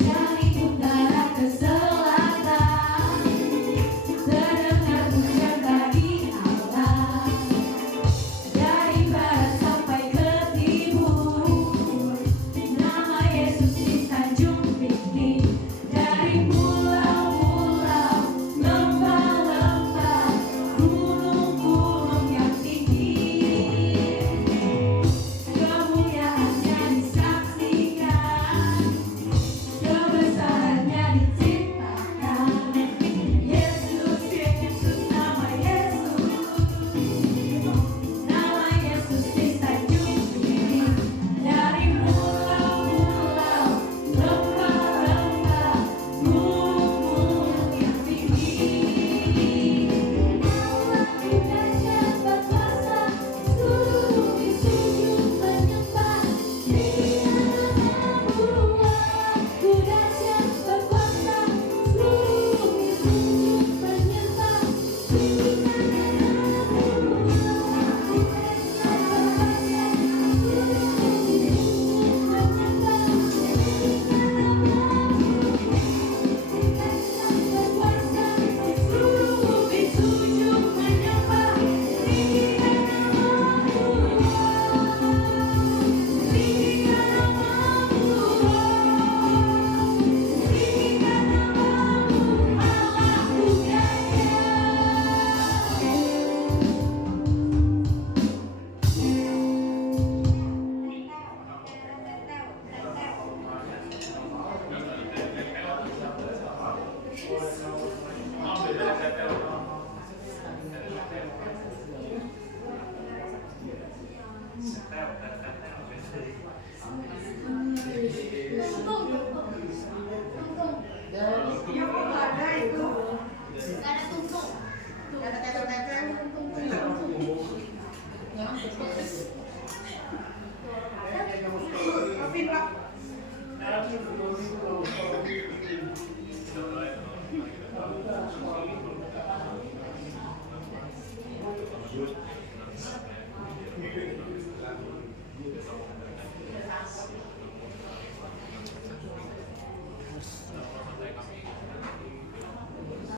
Dari utara ke selatan terdengar hujan bagi Allah. Dari barat sampai ke timur nama Yesus disanjung tinggi. Dari pulau-pulau, lembah-lembah, gunung-gunung yang tinggi, kemuliaannya disaksikan, kebesarannya diciptakan. Yesus, Yesus, nama Yesus disanjung tinggi. Dari pulau-pulau, lembah-lembah, gunung-gunung yang tinggi. Allah dahsyat berkuasa, seluruh disujud menyembah. Dia namamu, dahsyat berkuasa, seluruh disujud menyembah. Dia namamu, dahsyat berkuasa, seluruh disujud menyembah. Dia namamu, dahsyat berkuasa, seluruh disujud menyembah. Dia